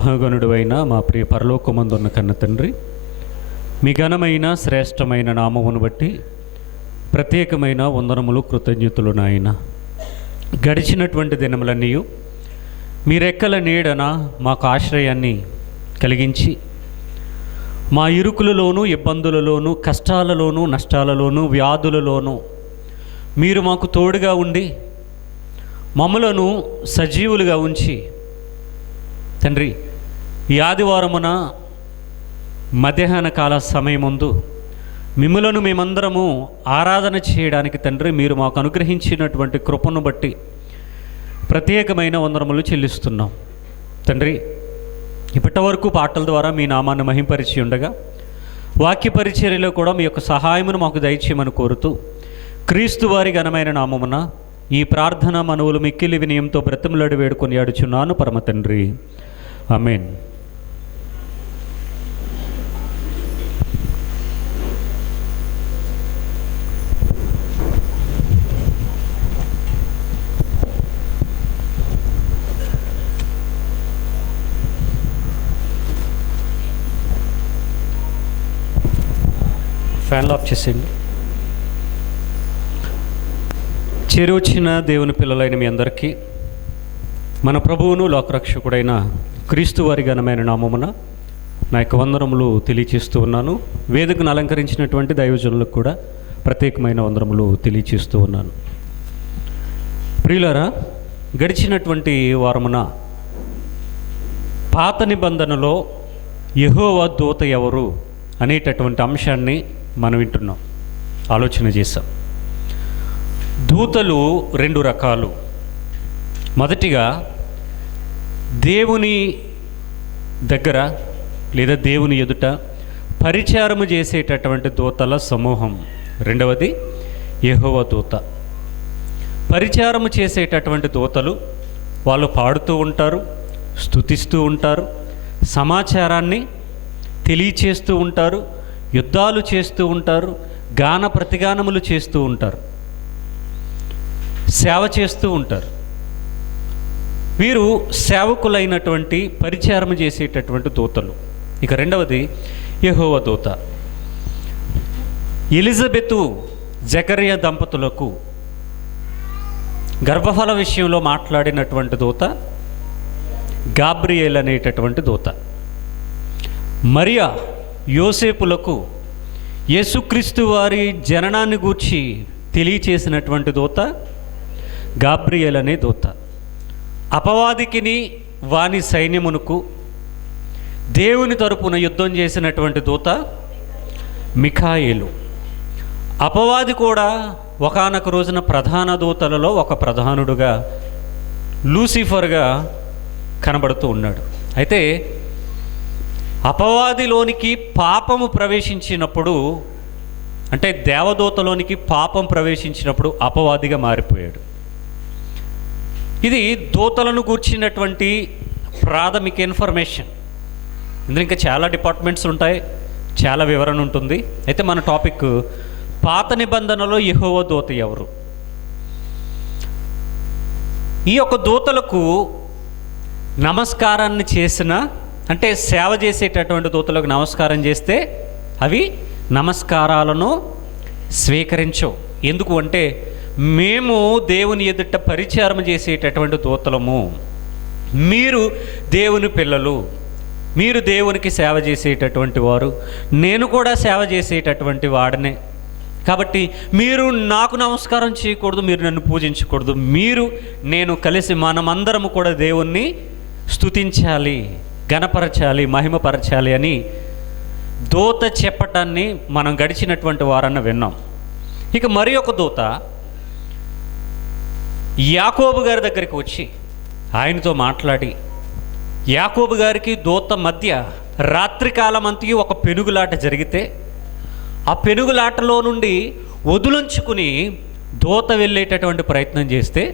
మహాగణుడు అయిన మా ప్రియ పరలోకమందున్న కన్న తండ్రి, మీ ఘనమైన శ్రేష్టమైన నామమును బట్టి ప్రత్యేకమైన వందనములు కృతజ్ఞతలు నాయన. గడిచినటువంటి దినములన్నీ మీ రెక్కల నీడన మాకు ఆశ్రయాన్ని కలిగించి మా ఇరుకులలోనూ ఇబ్బందులలోనూ కష్టాలలోనూ నష్టాలలోనూ వ్యాధులలోనూ మీరు మాకు తోడుగా ఉండి మమ్మలను సజీవులుగా ఉంచి తండ్రి, ఈ ఆదివారమున మధ్యాహ్న కాల సమయముందు మిమ్ములను మేమందరము ఆరాధన చేయడానికి తండ్రి మీరు మాకు అనుగ్రహించినటువంటి కృపను బట్టి ప్రత్యేకమైన వందనములు చెల్లిస్తున్నాం. తండ్రి, ఇప్పటి వరకు పాటల ద్వారా మీ నామాన్ని మహింపరిచి ఉండగా వాక్య పరిచర్యలో కూడా మీ యొక్క సహాయమును మాకు దయచేయమని కోరుతూ క్రీస్తు వారి ఘనమైన నామమున ఈ ప్రార్థన మనవులు మిక్కిలి వినయంతో బ్రతిమలాడి వేడుకొని ఆడుచున్నాను పరమ తండ్రి, ఆమేన్. ఫ్యాన్లు ఆఫ్ చేసేయండి. చేరొచ్చిన దేవుని పిల్లలైన మీ అందరికీ మన ప్రభువును లోకరక్షకుడైన క్రీస్తు వారి ఘనమైన నామమున నా యొక్క వందనములు తెలియచేస్తూ ఉన్నాను. వేదికను అలంకరించినటువంటి దైవజనులకు కూడా ప్రత్యేకమైన వందనములు తెలియచేస్తూ ఉన్నాను. ప్రియులారా, గడిచినటువంటి వారమున పాత నిబంధనలో యెహోవా దూత ఎవరు అనేటటువంటి అంశాన్ని మనం వింటున్నాం, ఆలోచన చేశాం. దూతలు రెండు రకాలు. మొదటిగా దేవుని దగ్గర లేదా దేవుని ఎదుట పరిచారము చేసేటటువంటి దూతల సమూహం. రెండవది యెహోవా దూత. పరిచారము చేసేటటువంటి దూతలు వాళ్ళు పాడుతూ ఉంటారు, స్తుతిస్తూ ఉంటారు, సమాచారాన్ని తెలియచేస్తూ ఉంటారు, యుద్ధాలు చేస్తూ ఉంటారు, గాన ప్రతిగానములు చేస్తూ ఉంటారు, సేవ చేస్తూ ఉంటారు. వీరు సేవకులైనటువంటి పరిచారం చేసేటటువంటి దూతలు. ఇక రెండవది యెహోవా దూత. ఎలిజబెతు జకరియా దంపతులకు గర్భఫల విషయంలో మాట్లాడినటువంటి దూత గాబ్రియేల్ అనేటటువంటి దూత. మరియా యోసేపులకు యేసుక్రీస్తు వారి జననాన్ని గూర్చి తెలియచేసినటువంటి దూత గాబ్రియేల్ అనే దూత. అపవాదికిని వాని సైన్యమునకు దేవుని తరపున యుద్ధం చేసినటువంటి దూత మిఖాయేలు. అపవాది కూడా ఒకానొక రోజున ప్రధాన దూతలలో ఒక ప్రధానుడుగా లూసిఫర్గా కనబడుతూ ఉన్నాడు. అయితే అపవాదిలోనికి పాపము ప్రవేశించినప్పుడు, అంటే దేవదూతలోనికి పాపం ప్రవేశించినప్పుడు అపవాదిగా మారిపోయాడు. ఇది దూతలను గూర్చినటువంటి ప్రాథమిక ఇన్ఫర్మేషన్. ఇందులో ఇంకా చాలా డిపార్ట్మెంట్స్ ఉంటాయి, చాలా వివరణ ఉంటుంది. అయితే మన టాపిక్ పాత నిబంధనలో యెహోవా దూత ఎవరు. ఈ యొక్క దూతలకు నమస్కారాన్ని చేసిన, అంటే సేవ చేసేటటువంటి దూతలకు నమస్కారం చేస్తే అవి నమస్కారాలను స్వీకరించవు. ఎందుకు అంటే మేము దేవుని ఎదుట పరిచారం చేసేటటువంటి దూతలము, మీరు దేవుని పిల్లలు, మీరు దేవునికి సేవ చేసేటటువంటి వారు, నేను కూడా సేవ చేసేటటువంటి వాడనే. కాబట్టి మీరు నాకు నమస్కారం చేయకూడదు, మీరు నన్ను పూజించకూడదు, మీరు నేను కలిసి మనమందరము కూడా దేవుణ్ణి స్తుతించాలి, ఘనపరచాలి, మహిమపరచాలి అని దూత చెప్పటాన్ని మనం గడిచినటువంటి వారన్న విన్నాం. ఇక మరి ఒక దూత యాకోబు గారి దగ్గరికి వచ్చి ఆయనతో మాట్లాడి, యాకోబు గారికి దూత మధ్య రాత్రికాలం అంతయు ఒక పెనుగులాట జరిగితే ఆ పెనుగులాటలో నుండి వదులుంచుకుని దూత వెళ్ళేటటువంటి ప్రయత్నం చేస్తే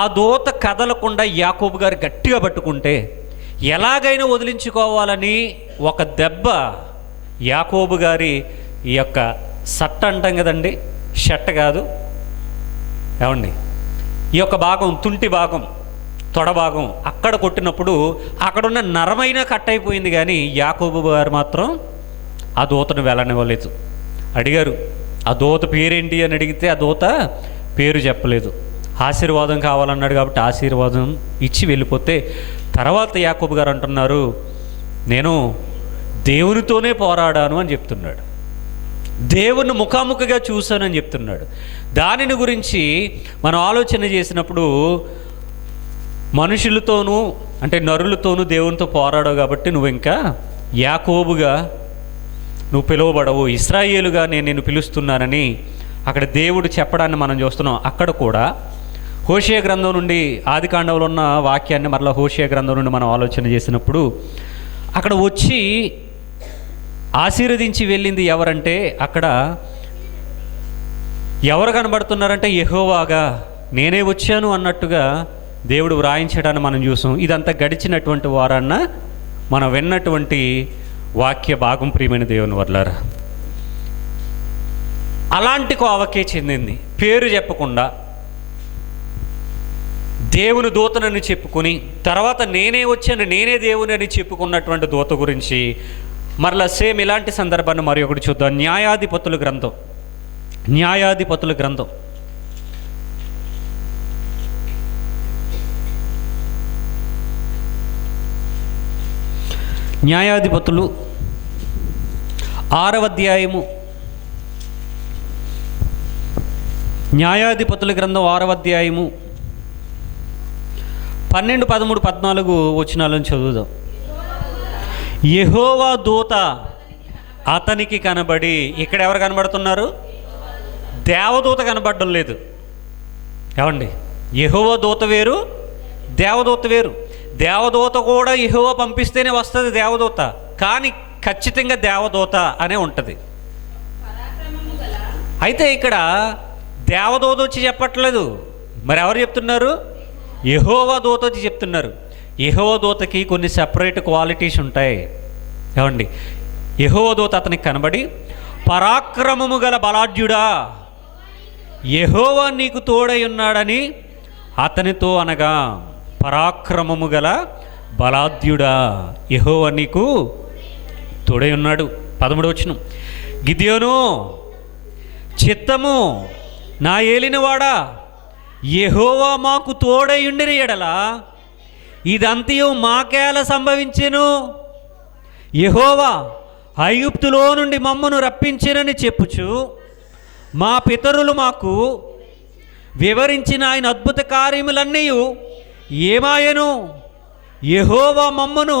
ఆ దూత కదలకుండా యాకోబు గారు గట్టిగా పట్టుకుంటే ఎలాగైనా వదిలించుకోవాలని ఒక దెబ్బ యాకోబు గారి ఈ యొక్క సట్ట అంటాం కదండి, షర్ట్ కాదు ఏమండి, ఈ యొక్క భాగం తుంటి భాగం తొడభాగం అక్కడ కొట్టినప్పుడు అక్కడున్న నరమైన కట్ అయిపోయింది, కానీ యాకోబు గారు మాత్రం ఆ దూతను వెళ్ళనివ్వలేదు. అడిగారు ఆ దూత పేరేంటి అని అడిగితే ఆ దూత పేరు చెప్పలేదు. ఆశీర్వాదం కావాలన్నాడు కాబట్టి ఆశీర్వాదం ఇచ్చి వెళ్ళిపోతే, తర్వాత యాకోబు గారు అంటున్నారు, నేను దేవునితోనే పోరాడాను అని చెప్తున్నాడు. దేవుని ముఖాముఖిగా చూశానని చెప్తున్నాడు. దానిని గురించి మనం ఆలోచన చేసినప్పుడు మనుషులతోనూ అంటే నరులతోనూ దేవునితో పోరాడవు కాబట్టి నువ్వు ఇంకా యాకోబుగా నువ్వు పిలువబడవు, ఇశ్రాయేలుగా నేను నిన్ను పిలుస్తున్నానని అక్కడ దేవుడు చెప్పడాన్ని మనం చూస్తున్నాం. అక్కడ కూడా హోషేయ గ్రంథం నుండి ఆదికాండంలో ఉన్న వాక్యాన్ని మరలా హోషేయ గ్రంథం నుండి మనం ఆలోచన చేసినప్పుడు అక్కడ వచ్చి ఆశీర్వదించి వెళ్ళింది ఎవరంటే, అక్కడ ఎవరు కనబడుతున్నారంటే యెహోవాగా నేనే వచ్చాను అన్నట్టుగా దేవుడు వ్రాయించడాన్ని మనం చూసాం. ఇదంతా గడిచినటువంటి వారాన్న మనం విన్నటువంటి వాక్య భాగం. ప్రియమైన దేవుని వర్లారా, అలాంటి కోవకే చెందింది. పేరు చెప్పకుండా దేవుని దూతనని చెప్పుకొని తర్వాత నేనే వచ్చాను నేనే దేవుని అని చెప్పుకున్నటువంటి దూత గురించి మరలా సేమ్ ఇలాంటి సందర్భాన్ని మరి ఒకటి చూద్దాం. న్యాయాధిపతుల గ్రంథం, న్యాయాధిపతుల గ్రంథం న్యాయాధిపతులు 6వ అధ్యాయము, న్యాయాధిపతుల గ్రంథం 6వ అధ్యాయము 12, 13, 14 వచనాలను చదువుదాం. యెహోవా దూత అతనికి కనబడి, ఇక్కడ ఎవరు కనబడుతున్నారు? దేవదూత కనబడడం లేదు. ఏమండి, యెహోవా దూత వేరు, దేవదూత వేరు. దేవదూత కూడా యెహోవా పంపిస్తేనే వస్తుంది దేవదూత, కానీ ఖచ్చితంగా దేవదూత అనే ఉంటుంది. అయితే ఇక్కడ దేవదూత వచ్చి చెప్పట్లేదు, మరి ఎవరు చెప్తున్నారు? యెహోవా దూత వచ్చి చెప్తున్నారు. యెహోవా దూతకి కొన్ని సెపరేట్ క్వాలిటీస్ ఉంటాయి. ఏమండి, యెహోవా దూత అతనికి కనబడి, పరాక్రమము గల బలాఢ్యుడా యెహోవా నీకు తోడై ఉన్నాడని అతనితో అనగా, పరాక్రమము గల బలాఢ్యుడా యెహోవా నీకు తోడై ఉన్నాడు. 13వ వచనం, గిద్యోను చిత్తము నా ఏలినవాడా యెహోవా మాకు తోడై ఉండిన ఎడల ఇదంతయు మాకేలా సంభవించెను? యెహోవా ఐగుప్తులో నుండి మమ్మను రప్పించినని చెప్పుచు మా పితరులు మాకు వివరించిన ఆయన అద్భుత కార్యములన్నీ ఏమాయను? యెహోవా మమ్మను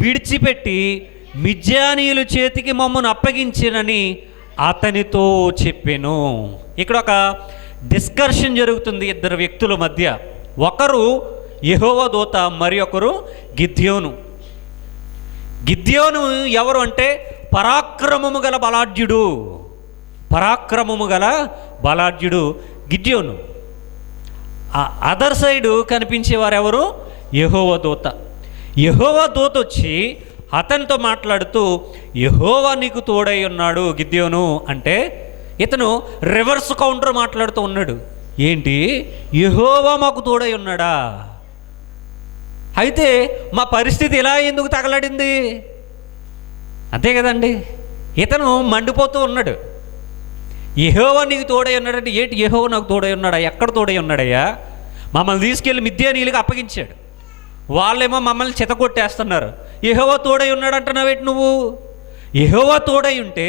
విడిచిపెట్టి మిద్యానీయుల చేతికి మమ్మను అప్పగించినని అతనితో చెప్పెను. ఇక్కడ ఒక డిస్కషన్ జరుగుతుంది ఇద్దరు వ్యక్తుల మధ్య. ఒకరు యెహోవా దూత, మరి ఒకరు గిద్యోను. గిద్యోను ఎవరు అంటే పరాక్రమము గల బలాఢ్యుడు, పరాక్రమము గల బలాఢ్యుడు గిద్యోను. అదర్ సైడు కనిపించేవారు ఎవరు? యెహోవా దూత. యెహోవా దూత వచ్చి అతనితో మాట్లాడుతూ, యెహోవా నీకు తోడై ఉన్నాడు గిద్యోను అంటే, ఇతను రివర్స్ కౌంటర్ మాట్లాడుతూ ఉన్నాడు. ఏంటి, యెహోవా మాకు తోడై ఉన్నాడా? అయితే మా పరిస్థితి ఇలా ఎందుకు తగలడింది? అంతే కదండి. ఇతను మండిపోతూ ఉన్నాడు. యెహోవా నీకు తోడై ఉన్నాడంటే ఏంటి? యెహోవా నాకు తోడై ఉన్నాడా? ఎక్కడ తోడై ఉన్నాడయ్యా? మమ్మల్ని తీసుకెళ్ళి మిద్యానీయులకు అప్పగించాడు, వాళ్ళేమో మమ్మల్ని చితకొట్టేస్తున్నారు. యెహోవా తోడై ఉన్నాడు అంటున్నావేంటి నువ్వు? యెహోవా తోడై ఉంటే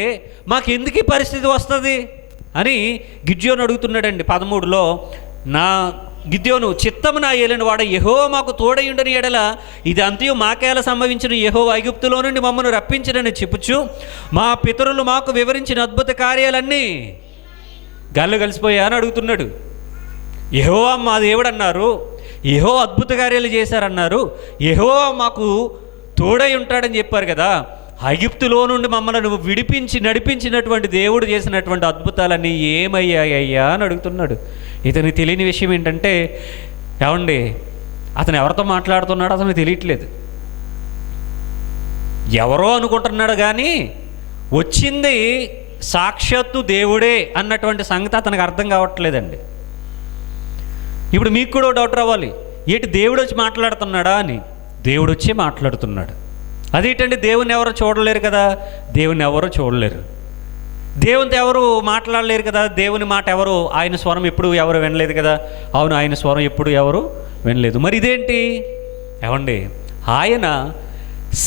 మాకెందుకు ఈ పరిస్థితి వస్తుంది అని గిద్యోను అడుగుతున్నాడండి. 13లో, నా గిద్యోను చిత్తము నా ఏలిన వాడ యెహోవా మాకు తోడై ఉండని ఎడల ఇది అంతయు మాకేలా సంభవించిన? యెహోవా ఐగుప్తులో నుండి మమ్మను రప్పించడని చెప్పుచు మా పితరులు మాకు వివరించిన అద్భుత కార్యాలన్నీ గాల్లో కలిసిపోయా అని అడుగుతున్నాడు. యెహోవా మా దేవుడు అన్నారు, యెహోవా అద్భుత కార్యాలు చేశారన్నారు, యెహోవా మాకు తోడై ఉంటాడని చెప్పారు కదా, ఐగుప్తులో నుండి మమ్మల్ని నువ్వు విడిపించి నడిపించినటువంటి దేవుడు చేసినటువంటి అద్భుతాలన్నీ ఏమయ్యాయ్యా అని అడుగుతున్నాడు. ఇతనికి తెలియని విషయం ఏంటంటే, ఏమండి, అతను ఎవరితో మాట్లాడుతున్నాడో అతనికి తెలియట్లేదు. ఎవరో అనుకుంటున్నాడు కానీ వచ్చింది సాక్షాత్తు దేవుడే అన్నటువంటి సంగతి అతనికి అర్థం కావట్లేదండి. ఇప్పుడు మీకు కూడా డౌట్ రావాలి, ఏంటి దేవుడు వచ్చి మాట్లాడుతున్నాడా అని. దేవుడు వచ్చి మాట్లాడుతున్నాడు. అదేంటండి, దేవుని ఎవరు చూడలేరు కదా. దేవుని ఎవరు చూడలేరు, దేవునితో ఎవరు మాట్లాడలేరు కదా. దేవుని మాట ఎవరు, ఆయన స్వరం ఎప్పుడు ఎవరు వినలేదు కదా. అవును, ఆయన స్వరం ఎప్పుడు ఎవరు వినలేదు. మరి ఇదేంటి ఏమండి, ఆయన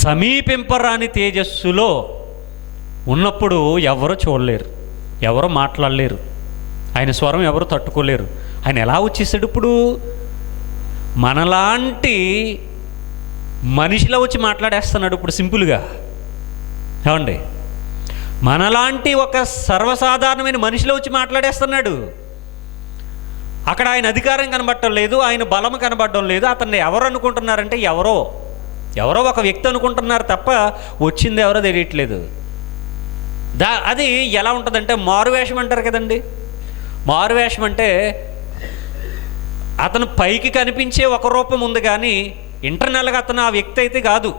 సమీపింపరాని తేజస్సులో ఉన్నప్పుడు ఎవరు చూడలేరు, ఎవరు మాట్లాడలేరు, ఆయన స్వరం ఎవరు తట్టుకోలేరు. ఆయన ఎలా వచ్చేసాడు ఇప్పుడు? మనలాంటి మనిషిలో వచ్చి మాట్లాడేస్తున్నాడు ఇప్పుడు సింపుల్గా. ఏమండి, మనలాంటి ఒక సర్వసాధారణమైన మనిషిలో వచ్చి మాట్లాడేస్తున్నాడు. అక్కడ ఆయన అధికారం కనబడటం లేదు, ఆయన బలం కనబడటం లేదు. అతన్ని ఎవరు అనుకుంటున్నారంటే ఎవరో ఒక వ్యక్తి అనుకుంటున్నారు తప్ప వచ్చింది ఎవరో తెలియట్లేదు. అది ఎలా ఉంటుందంటే మారువేషం అంటారు కదండి. మారువేషం అంటే అతను పైకి కనిపించే ఒక రూపం ఉంది కానీ ఇంటర్నల్గా అతను ఆ వ్యక్తి అయితే కాదు.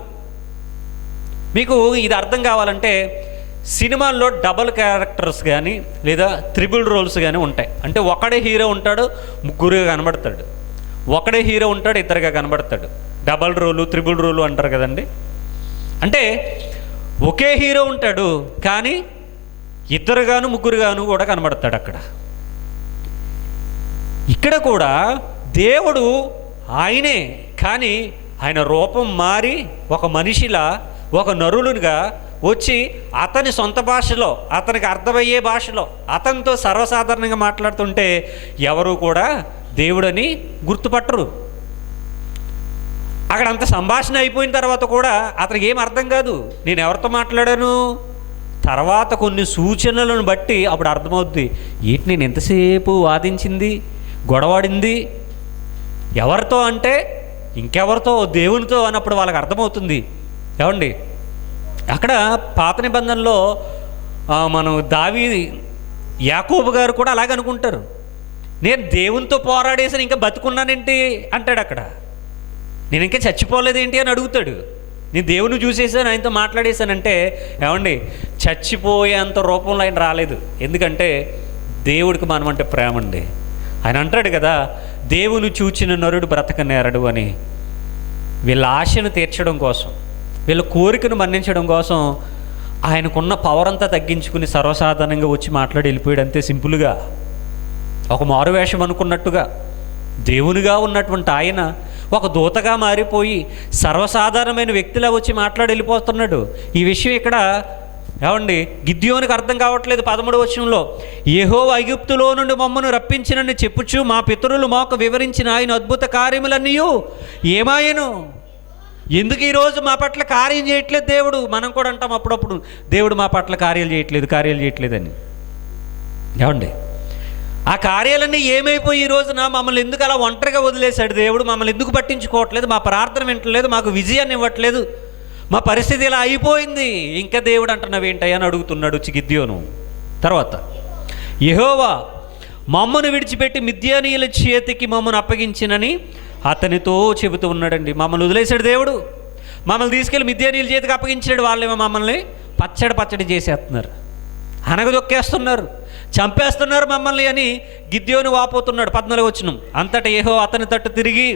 మీకు ఇది అర్థం కావాలంటే సినిమాల్లో డబల్ క్యారెక్టర్స్ కానీ లేదా త్రిబుల్ రోల్స్ కానీ ఉంటాయి. అంటే ఒకడే హీరో ఉంటాడు, ముగ్గురుగా కనబడతాడు. ఒకడే హీరో ఉంటాడు, ఇద్దరుగా కనబడతాడు. డబల్ రోలు, త్రిబుల్ రోలు అంటారు కదండి. అంటే ఒకే హీరో ఉంటాడు కానీ ఇద్దరుగాను ముగ్గురుగాను కూడా కనబడతాడు అక్కడ. ఇక్కడ కూడా దేవుడు ఆయనే, కానీ ఆయన రూపం మారి ఒక మనిషిలా, ఒక నరులుగా వచ్చి అతని సొంత భాషలో, అతనికి అర్థమయ్యే భాషలో అతనితో సర్వసాధారణంగా మాట్లాడుతుంటే ఎవరు కూడా దేవుడని గుర్తుపట్టరు. అక్కడ అంత సంభాషణ అయిపోయిన తర్వాత కూడా అతనికి ఏం అర్థం కాదు, నేను ఎవరితో మాట్లాడాను. తర్వాత కొన్ని సూచనలను బట్టి అప్పుడు అర్థమవుద్ది, ఏంటి నేను ఎంతసేపు వాదించింది, గొడవాడింది, ఎవరితో అంటే ఇంకెవరితో, దేవునితో అన్నప్పుడు వాళ్ళకి అర్థమవుతుంది. ఏమండి, అక్కడ పాత నిబంధనలో మనం యాకోబు గారు కూడా అలాగే అనుకుంటారు. నేను దేవునితో పోరాడేసి ఇంకా బతుకున్నానేంటి అంటాడు. అక్కడ నేను ఇంకా చచ్చిపోలేదేంటి అని అడుగుతాడు. నేను దేవుని చూసేసాను, ఆయనతో మాట్లాడేశానంటే ఏమండి, చచ్చిపోయేంత రూపంలో ఆయన రాలేదు. ఎందుకంటే దేవుడికి మనం అంటే ప్రేమ అండి. ఆయన అంటాడు కదా, దేవుని చూచిన నరుడు బ్రతకనేరడు అని. వీళ్ళ ఆశను తీర్చడం కోసం, వీళ్ళ కోరికను మన్నించడం కోసం ఆయనకున్న పవర్ అంతా తగ్గించుకుని సర్వసాధారణంగా వచ్చి మాట్లాడి వెళ్ళిపోయాడు అంతే, సింపుల్గా. ఒక మారువేషం అనుకున్నట్టుగా దేవునిగా ఉన్నటువంటి ఆయన ఒక దూతగా మారిపోయి సర్వసాధారణమైన వ్యక్తిలా వచ్చి మాట్లాడి వెళ్ళిపోతున్నాడు. ఈ విషయం ఇక్కడ ఏమండి గిద్యోనికి అర్థం కావట్లేదు. 13వ వచనంలో, యెహోవా ఐగుప్తులో నుండి మమ్మను రప్పించినని చెప్పుచు మా పితరులు మాకు వివరించిన ఆయన అద్భుత కార్యములన్నీ ఏమాయను, ఎందుకు ఈరోజు మా పట్ల కార్యం చేయట్లేదు దేవుడు. మనం కూడా అంటాం అప్పుడప్పుడు, దేవుడు మా పట్ల కార్యాలు చేయట్లేదని. ఏమండి, ఆ కార్యాలన్నీ ఏమైపోయి ఈ రోజున మమ్మల్ని ఎందుకు అలా ఒంటరిగా వదిలేశాడు దేవుడు, మమ్మల్ని ఎందుకు పట్టించుకోవట్లేదు, మా ప్రార్థన వింటలేదు, మాకు విజయాన్ని ఇవ్వట్లేదు, మా పరిస్థితి ఇలా అయిపోయింది, ఇంకా దేవుడు అంటున్నావేంటయ్యా అని అడుగుతున్నాడు గిద్యోను. తర్వాత, యెహోవా మమ్మను విడిచిపెట్టి మిద్యానీయుల చేతికి మమ్మను అప్పగించినని అతనితో చెబుతూ ఉన్నాడండి. మమ్మల్ని వదిలేశాడు దేవుడు, మమ్మల్ని తీసుకెళ్ళి మిద్యానీయుల చేతికి అప్పగించాడు. వాళ్ళేమో మమ్మల్ని పచ్చడి చేసేస్తున్నారు, అనగదొక్కేస్తున్నారు, చంపేస్తున్నారు మమ్మల్ని అని గిద్యోను వాపోతున్నాడు. 14వ వచనం, అంతటా యెహోవా అతని తట్టు తిరిగి,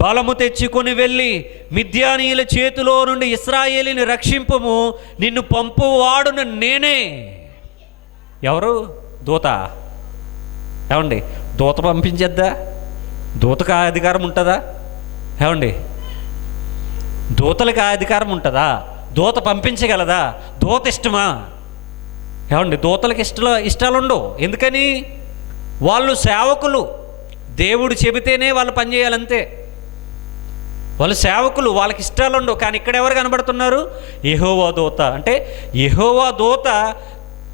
బలము తెచ్చుకొని వెళ్ళి మిద్యానీయుల చేతిలో నుండి ఇశ్రాయేలుని రక్షింపుము, నిన్ను పంపువాడును నేనే. ఎవరు? దూత. ఏమండి, దూత పంపించేద్దా? దూతకు ఆ అధికారం ఉంటుందా? ఏమండి, దూతలకు ఆ అధికారం ఉంటుందా? దూత పంపించగలదా? దూత ఇష్టమా? ఏమండి, దూతలకు ఇష్టాలు ఉండవు. ఎందుకని? వాళ్ళు సేవకులు, దేవుడు చెబితేనే వాళ్ళు పనిచేయాలంతే. వాళ్ళు సేవకులు, వాళ్ళకి ఇష్టాలు ఉండవు. కానీ ఇక్కడ ఎవరు కనబడుతున్నారు? యెహోవా దూత. అంటే యెహోవా దూత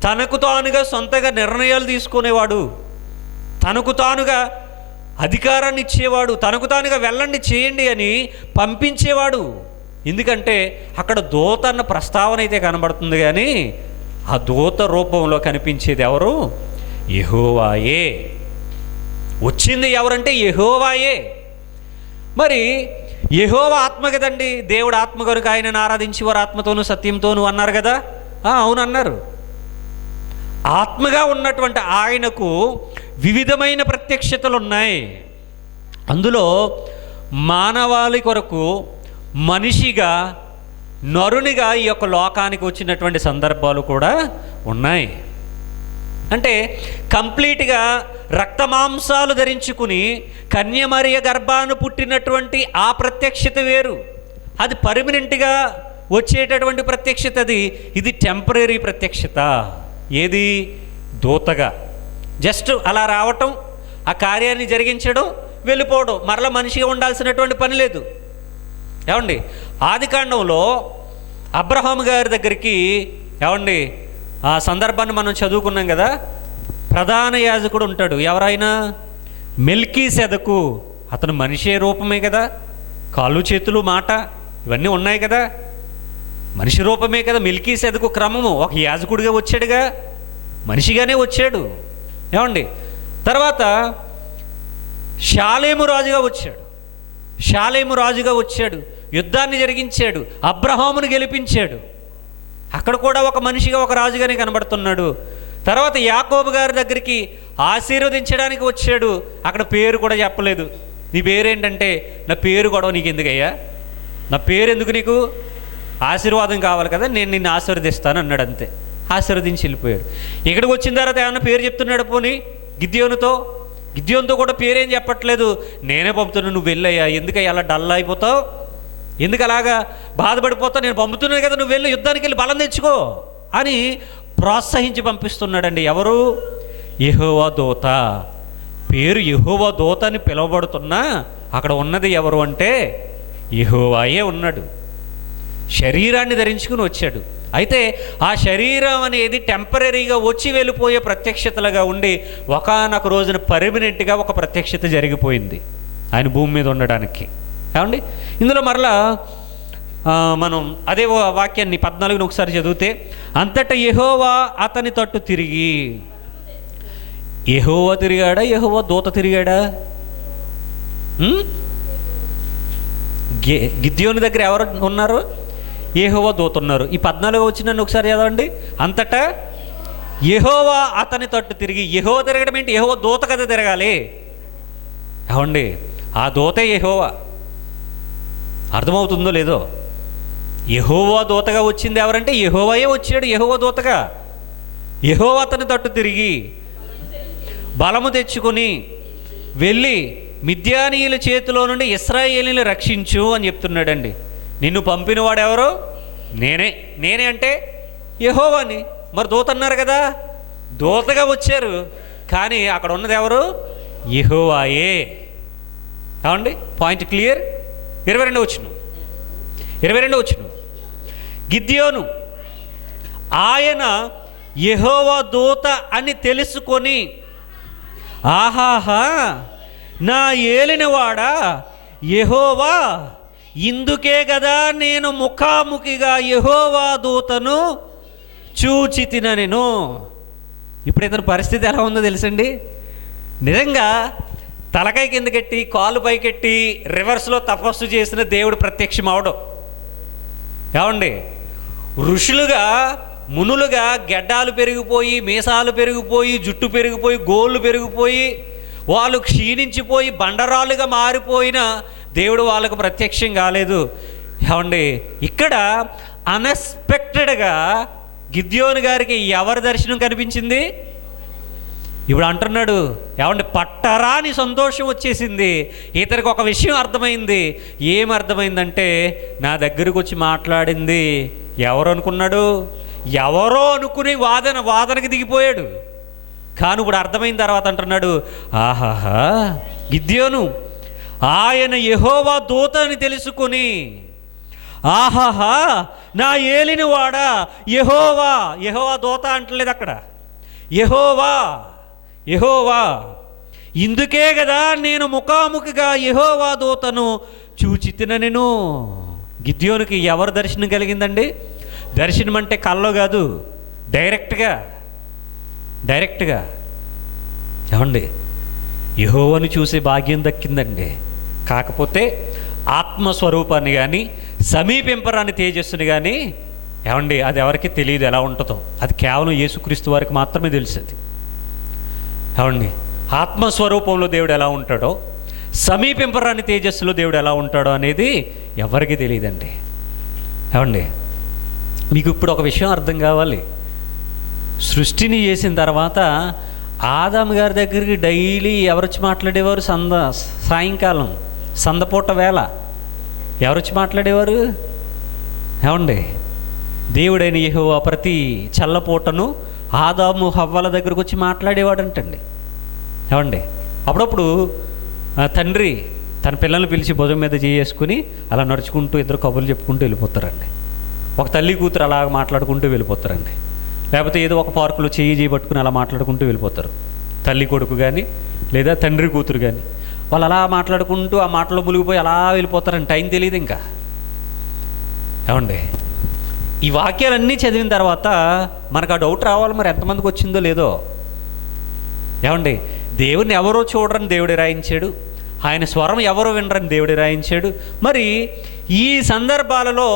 తనకు తానుగా సొంతగా నిర్ణయాలు తీసుకునేవాడు, తనకు తానుగా అధికారాన్ని ఇచ్చేవాడు, తనకు తానుగా వెళ్ళండి చేయండి అని పంపించేవాడు. ఎందుకంటే అక్కడ దూత అన్న ప్రస్తావన అయితే కనబడుతుంది, కానీ ఆ దూత రూపంలో కనిపించేది ఎవరు? యెహోవాయే. వచ్చింది ఎవరంటే యెహోవాయే. మరి యెహోవా ఆత్మ కదండి, దేవుడు ఆత్మ కనుక ఆయనను ఆరాధించి వారు ఆత్మతోనూ సత్యంతోనూ అన్నారు కదా. అవును అన్నారు. ఆత్మగా ఉన్నటువంటి ఆయనకు వివిధమైన ప్రత్యక్షతలు ఉన్నాయి. అందులో మానవాళి కొరకు మనిషిగా నరునిగా ఈ యొక్క లోకానికి వచ్చినటువంటి సందర్భాలు కూడా ఉన్నాయి. అంటే కంప్లీట్గా రక్తమాంసాలు ధరించుకుని కన్యమరియ గర్భాన్ని పుట్టినటువంటి ఆ ప్రత్యక్షత వేరు, అది పర్మనెంట్గా వచ్చేటటువంటి ప్రత్యక్షత. ఇది టెంపరీ ప్రత్యక్షత. ఏది? దూతగా జస్ట్ అలా రావటం, ఆ కార్యాన్ని జరిగించడం, వెళ్ళిపోవడం, మరలా మనిషిగా ఉండాల్సినటువంటి పని లేదు. ఏమండి, ఆదికాండంలో అబ్రహాము గారి దగ్గరికి, ఏమండి, ఆ సందర్భాన్ని మనం చదువుకున్నాం కదా, ప్రధాన యాజకుడు ఉంటాడు. ఎవరైనా? మెల్కీసెదకు. అతను మనిషే రూపమే కదా, కాళ్ళు చేతులు మాట ఇవన్నీ ఉన్నాయి కదా, మనిషి రూపమే కదా. మెల్కీసెదకు క్రమము, ఒక యాజకుడిగా వచ్చాడుగా, మనిషిగానే వచ్చాడు. ఏమండి, తర్వాత షాలేము రాజుగా వచ్చాడు. షాలేము రాజుగా వచ్చాడు, యుద్ధాన్ని జరిగించాడు, అబ్రహామును గెలిపించాడు. అక్కడ కూడా ఒక మనిషిగా, ఒక రాజుగానే కనబడుతున్నాడు. తర్వాత యాకోబు గారి దగ్గరికి ఆశీర్వదించడానికి వచ్చాడు. అక్కడ పేరు కూడా చెప్పలేదు. నీ పేరేంటంటే, నా పేరు కూడా నీకు ఎందుకయ్యా, నా పేరు ఎందుకు నీకు, ఆశీర్వాదం కావాలి కదా, నేను నిన్ను ఆశీర్వదిస్తాను అన్నాడు. అంతే, ఆశీర్వదించి వెళ్ళిపోయాడు. ఇక్కడికి వచ్చిన తర్వాత ఏమన్నా పేరు చెప్తున్నాడు పోనీ గిద్యోనుతో కూడా పేరేం చెప్పట్లేదు. నేనే పంపుతున్నాను, నువ్వు వెళ్ళయ్యా, ఎందుకయ్యా అలా డల్ అయిపోతావు, ఎందుకు అలాగా బాధపడిపోతావు, నేను పంపుతున్నాను కదా, నువ్వు వెళ్ళి యుద్ధానికి వెళ్ళి బలం తెచ్చుకో అని ప్రోత్సహించి పంపిస్తున్నాడండి. ఎవరు? యెహోవా దూత. పేరు యెహోవా దూత అని పిలువబడుతున్నా అక్కడ ఉన్నది ఎవరు అంటే యెహోవాయే ఉన్నాడు. శరీరాన్ని ధరించుకుని వచ్చాడు. అయితే ఆ శరీరం అనేది టెంపరీగా వచ్చి వెళ్ళిపోయే ప్రత్యక్షతలుగా ఉండి ఒకానొక రోజున పర్మనెంట్గా ఒక ప్రత్యక్షత జరిగిపోయింది ఆయన భూమి మీద ఉండడానికి. ఏమండి, ఇందులో మరలా మనం అదే వాక్యాన్ని 14ని ఒకసారి చదివితే, అంతటా యెహోవా అతని తట్టు తిరిగి. యెహోవా తిరిగాడా, యెహోవా దూత తిరిగాడా? గిద్యోని దగ్గర ఎవరు ఉన్నారు? యెహోవా దూత ఉన్నారు. ఈ 14 వచ్చిన ఒకసారి చదవండి. అంతటా యెహోవా అతని తట్టు తిరిగి. యెహోవా తిరగడం ఏంటి? యెహోవా దూత కదా తిరగాలి. ఏమండి, ఆ దూతే యెహోవా. అర్థమవుతుందో లేదో? యెహోవా దూతగా వచ్చింది ఎవరంటే యెహోవాయే వచ్చాడు. యెహోవా దూతగా. యెహోవా అతని తట్టు తిరిగి బలము తెచ్చుకొని వెళ్ళి మిద్యానీయుల చేతిలో నుండి ఇశ్రాయేలీయులను రక్షించు అని చెప్తున్నాడండి. నిన్ను పంపిన వాడెవరు? నేనే అంటే యెహోవాని. మరి దూత అన్నారు కదా, దూతగా వచ్చారు, కానీ అక్కడ ఉన్నది ఎవరు? యెహోవాయే. ఏమండి, పాయింట్ క్లియర్. 22 వచనం. గిద్యోను ఆయన యెహోవా దూత అని తెలుసుకొని, ఆహాహా నా ఏలినవాడా యెహోవా, ఇందుకే కదా నేను ముఖాముఖిగా యెహోవా దూతను చూచితిన నేను. ఇప్పుడు ఇతని పరిస్థితి ఎలా ఉందో తెలుసండి. నిజంగా తలకాయ కిందకెట్టి కాలు పైకెట్టి రివర్స్లో తపస్సు చేసిన దేవుడు ప్రత్యక్షం అవడం. ఏమండి, ఋషులుగా మునులుగా గెడ్డాలు పెరిగిపోయి, మీసాలు పెరిగిపోయి, జుట్టు పెరిగిపోయి, గోళ్ళు పెరిగిపోయి, వాళ్ళు క్షీణించిపోయి బండరాలుగా మారిపోయిన దేవుడు వాళ్ళకు ప్రత్యక్షం కాలేదు. ఏమండి, ఇక్కడ అన్ఎక్స్పెక్టెడ్గా గిద్యోను గారికి ఎవరి దర్శనం కనిపించింది? ఇప్పుడు అంటున్నాడు, ఏమండి, పట్టరాని సంతోషం వచ్చేసింది. ఇతనికి ఒక విషయం అర్థమైంది. ఏం అర్థమైందంటే, నా దగ్గరకు వచ్చి మాట్లాడింది ఎవరు అనుకున్నాడు? ఎవరో అనుకుని వాదనకి దిగిపోయాడు. కానీ ఇప్పుడు అర్థమైన తర్వాత అంటున్నాడు, ఆహాహా గిద్యోను ఆయన యెహోవా దూత అని తెలుసుకుని, ఆహాహా నా ఏలినవాడా యెహోవా దూత అంటలేదు అక్కడ, యెహోవా ఇందుకే కదా నేను ముఖాముఖిగా యెహోవా దూతను చూచితిన నేను. గిద్యోనుకి ఎవరు దర్శనం కలిగిందండి? దర్శనం అంటే కల్లో కాదు, డైరెక్ట్గా. ఏమండి, యెహోవాను చూసే భాగ్యం దక్కిందండి. కాకపోతే ఆత్మస్వరూపాన్ని కానీ సమీపింపరాని తేజస్సుని కానీ, ఏమండి, అది ఎవరికి తెలియదు ఎలా ఉంటుందో. అది కేవలం యేసుక్రీస్తు వారికి మాత్రమే తెలిసేది. ఏమండి, ఆత్మస్వరూపంలో దేవుడు ఎలా ఉంటాడో, సమీపింపరాని తేజస్సులో దేవుడు ఎలా ఉంటాడో అనేది ఎవరికి తెలియదండి. ఏమండి, మీకు ఇప్పుడు ఒక విషయం అర్థం కావాలి. సృష్టిని చేసిన తర్వాత ఆదాము గారి దగ్గరికి డైలీ ఎవరొచ్చి మాట్లాడేవారు? సాయంకాలం సందపూట వేళ ఎవరొచ్చి మాట్లాడేవారు? ఏమండి, దేవుడైన యెహోవా ప్రతి చల్లపూటను ఆదాము హవ్వల దగ్గరకు వచ్చి మాట్లాడేవాడంటండి. ఏమండి, అప్పుడప్పుడు తండ్రి తన పిల్లల్ని పిలిచి భుజం మీద చేసుకుని అలా నడుచుకుంటూ ఇద్దరు కబుర్లు చెప్పుకుంటూ వెళ్ళిపోతారండి. ఒక తల్లి కూతురు అలా మాట్లాడుకుంటూ వెళ్ళిపోతారండి. లేకపోతే ఏదో ఒక పార్కులో చేయి పట్టుకుని అలా మాట్లాడుకుంటూ వెళ్ళిపోతారు. తల్లి కొడుకు కానీ లేదా తండ్రి కూతురు కానీ వాళ్ళు అలా మాట్లాడుకుంటూ ఆ మాటలో మునిగిపోయి అలా వెళ్ళిపోతారండి. టైం తెలియదు ఇంకా. ఏమండి, ఈ వాక్యాలన్నీ చదివిన తర్వాత మనకు ఆ డౌట్ రావాలి, మరి ఎంతమందికి వచ్చిందో లేదో. ఏమండి, దేవుడిని ఎవరో చూడరని దేవుడు రాయించాడు, ఆయన స్వరం ఎవరో వినరని దేవుడు రాయించాడు. మరి ఈ సందర్భాలలో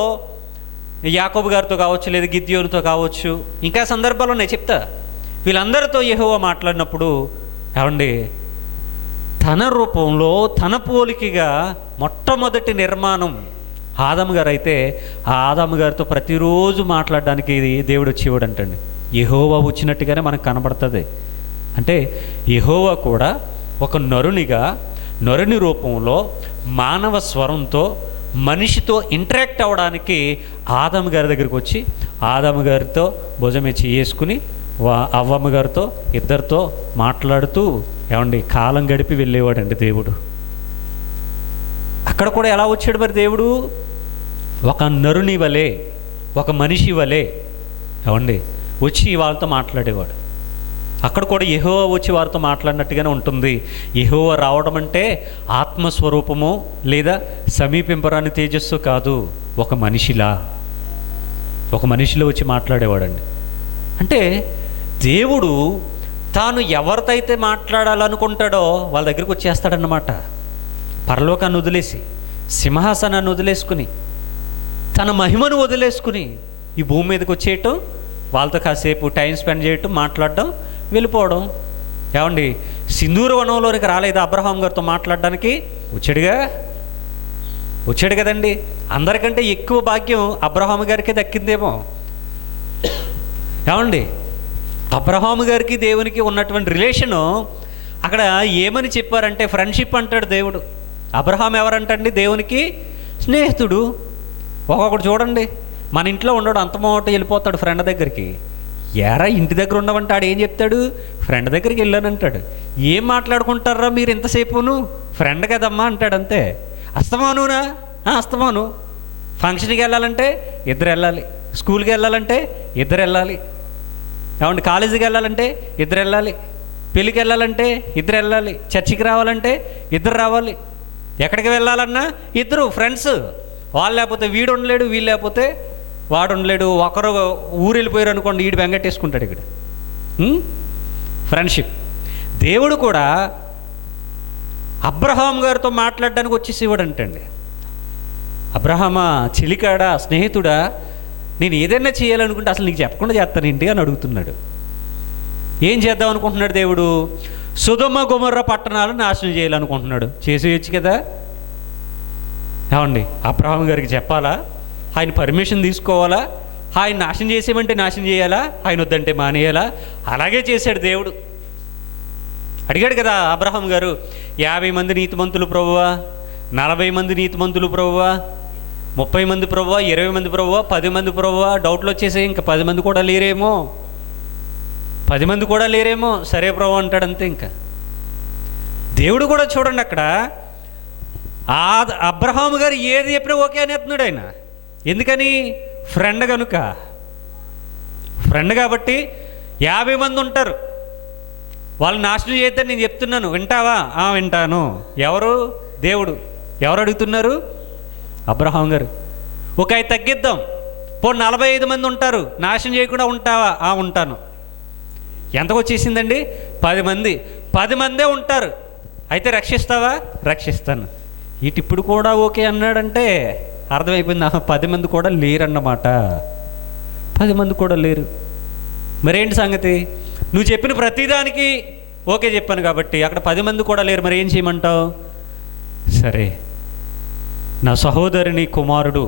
యాకోబు గారితో కావచ్చు, లేదా గిద్యోనుతో కావచ్చు, ఇంకా సందర్భాలు ఉన్నాయి చెప్తా. వీళ్ళందరితో యెహోవా మాట్లాడినప్పుడు ఏమండి, తన రూపంలో తన పోలికగా మొట్టమొదటి నిర్మాణం ఆదాము గారు అయితే ఆ ఆదాము గారితో ప్రతిరోజు మాట్లాడడానికి దేవుడు వచ్చేవాడు అంటండి. యెహోవా వచ్చినట్టుగానే మనకు కనబడుతుంది. అంటే యెహోవా కూడా ఒక నరుని రూపంలో మానవ స్వరంతో మనిషితో ఇంటరాక్ట్ అవ్వడానికి ఆదాము గారి దగ్గరికి వచ్చి ఆదాము గారితో భుజమెచ్చి వేసుకుని అవ్వమ్మ గారితో ఇద్దరితో మాట్లాడుతూ ఏమండి కాలం గడిపి వెళ్ళేవాడండి దేవుడు. అక్కడ కూడా ఎలా వచ్చాడు మరి దేవుడు? ఒక నరుని వలె, ఒక మనిషి వలె ఏమండి వచ్చి వాళ్ళతో మాట్లాడేవాడు. అక్కడ కూడా యెహోవా వచ్చి వారితో మాట్లాడినట్టుగానే ఉంటుంది. యెహోవా రావడం అంటే ఆత్మస్వరూపము లేదా సమీపింపరాని తేజస్సు కాదు, ఒక మనిషిలో వచ్చి మాట్లాడేవాడండి. అంటే దేవుడు తాను ఎవరితో అయితే మాట్లాడాలనుకుంటాడో వాళ్ళ దగ్గరికి వచ్చేస్తాడన్నమాట. పరలోకాన్ని వదిలేసి, సింహాసనాన్ని వదిలేసుకుని, తన మహిమను వదిలేసుకుని ఈ భూమి మీదకి వచ్చేయటం, వాళ్ళతో కాసేపు టైం స్పెండ్ చేయటం, మాట్లాడడం, వెళ్ళిపోవడం. ఏమండి, సింధూర వనంలోనికి రాలేదు అబ్రహాం గారితో మాట్లాడడానికి? వచ్చాడు కదండి. అందరికంటే ఎక్కువ భాగ్యం అబ్రహాం గారికే దక్కిందేమో. ఏమండి, అబ్రహాము గారికి దేవునికి ఉన్నటువంటి రిలేషను అక్కడ ఏమని చెప్పారంటే ఫ్రెండ్షిప్ అంటాడు దేవుడు. అబ్రహాం ఎవరంటండి? దేవునికి స్నేహితుడు. ఒక్కొక్కడు చూడండి, మన ఇంట్లో ఉండడు, అంతమోట వెళ్ళిపోతాడు ఫ్రెండ్ దగ్గరికి. ఏరా ఇంటి దగ్గర ఉండవంటే ఆడు ఏం చెప్తాడు? ఫ్రెండ్ దగ్గరికి వెళ్ళానంటాడు. ఏం మాట్లాడుకుంటారా మీరు ఇంతసేపును? ఫ్రెండ్ కదమ్మా అంటాడు అంతే. అస్తమానునా? అస్తమాను. ఫంక్షన్కి వెళ్ళాలంటే ఇద్దరు వెళ్ళాలి, స్కూల్కి వెళ్ళాలంటే ఇద్దరు వెళ్ళాలి, ఏమంటే కాలేజీకి వెళ్ళాలంటే ఇద్దరు వెళ్ళాలి, పెళ్ళికి వెళ్ళాలంటే ఇద్దరు వెళ్ళాలి, చర్చికి రావాలంటే ఇద్దరు రావాలి, ఎక్కడికి వెళ్ళాలన్నా ఇద్దరు ఫ్రెండ్స్. వాళ్ళు లేకపోతే వీడు ఉండలేడు, వీళ్ళు లేకపోతే వాడు ఉండలేడు. ఒకరు ఊరు వెళ్ళిపోయారు అనుకోండి, వీడు వెంగట్టేసుకుంటాడు ఇక్కడ. ఫ్రెండ్షిప్. దేవుడు కూడా అబ్రహాం గారితో మాట్లాడడానికి వచ్చేసేవాడు అంటండి. అబ్రహామా, చిలికాడా, స్నేహితుడా, నేను ఏదైనా చేయాలనుకుంటే అసలు నీకు చెప్పకుండా చేస్తానేంటి అని అడుగుతున్నాడు. ఏం చేద్దాం అనుకుంటున్నాడు దేవుడు? సొదొమ గొమొర్రా పట్టణాలు నాశనం చేయాలనుకుంటున్నాడు. చేసేయచ్చు కదా. ఏమండి, అబ్రహాం గారికి చెప్పాలా? ఆయన పర్మిషన్ తీసుకోవాలా? ఆయన నాశనం చేసేమంటే నాశనం చేయాలా? ఆయన వద్దంటే మానేయాలా? అలాగే చేశాడు దేవుడు. అడిగాడు కదా అబ్రహాం గారు, 50 మంది నీతిమంతులు ప్రభువా, 40 మంది నీతిమంతులు ప్రభువా, 30 మంది ప్రభువా, 20 మంది ప్రభువా, 10 మంది ప్రభువా? డౌట్లు వచ్చేసాయి. ఇంకా 10 మంది కూడా లేరేమో, 10 మంది కూడా లేరేమో. సరే ప్రభు అంటాడు అంతే. ఇంకా దేవుడు కూడా చూడండి అక్కడ అబ్రహాము గారు ఏది చెప్పినా ఓకే అనేస్తున్నాడు ఆయన. ఎందుకని? ఫ్రెండ్ కనుక. ఫ్రెండ్ కాబట్టి 50 మంది ఉంటారు, వాళ్ళు నాశనం చేద్దని నేను చెప్తున్నాను, వింటావా? వింటాను. ఎవరు? దేవుడు. ఎవరు అడుగుతున్నారు? అబ్రహాం గారు. ఒక 5 తగ్గిద్దాం, 45 మంది ఉంటారు, నాశనం చేయకుండా ఉంటావా? ఉంటాను. ఎంతకు వచ్చేసిందండి? 10 మంది. 10 మందే ఉంటారు, అయితే రక్షిస్తావా? రక్షిస్తాను. ఇప్పుడు కూడా ఓకే అన్నాడంటే అర్థమైపోయింది, 10 మంది కూడా లేరన్నమాట. 10 మంది కూడా లేరు. మరేంటి సంగతి? నువ్వు చెప్పిన ప్రతిదానికి ఓకే చెప్పాను కాబట్టి అక్కడ 10 మంది కూడా లేరు, మరి ఏం చేయమంటావు? సరే, నా సహోదరుని కుమారుడు,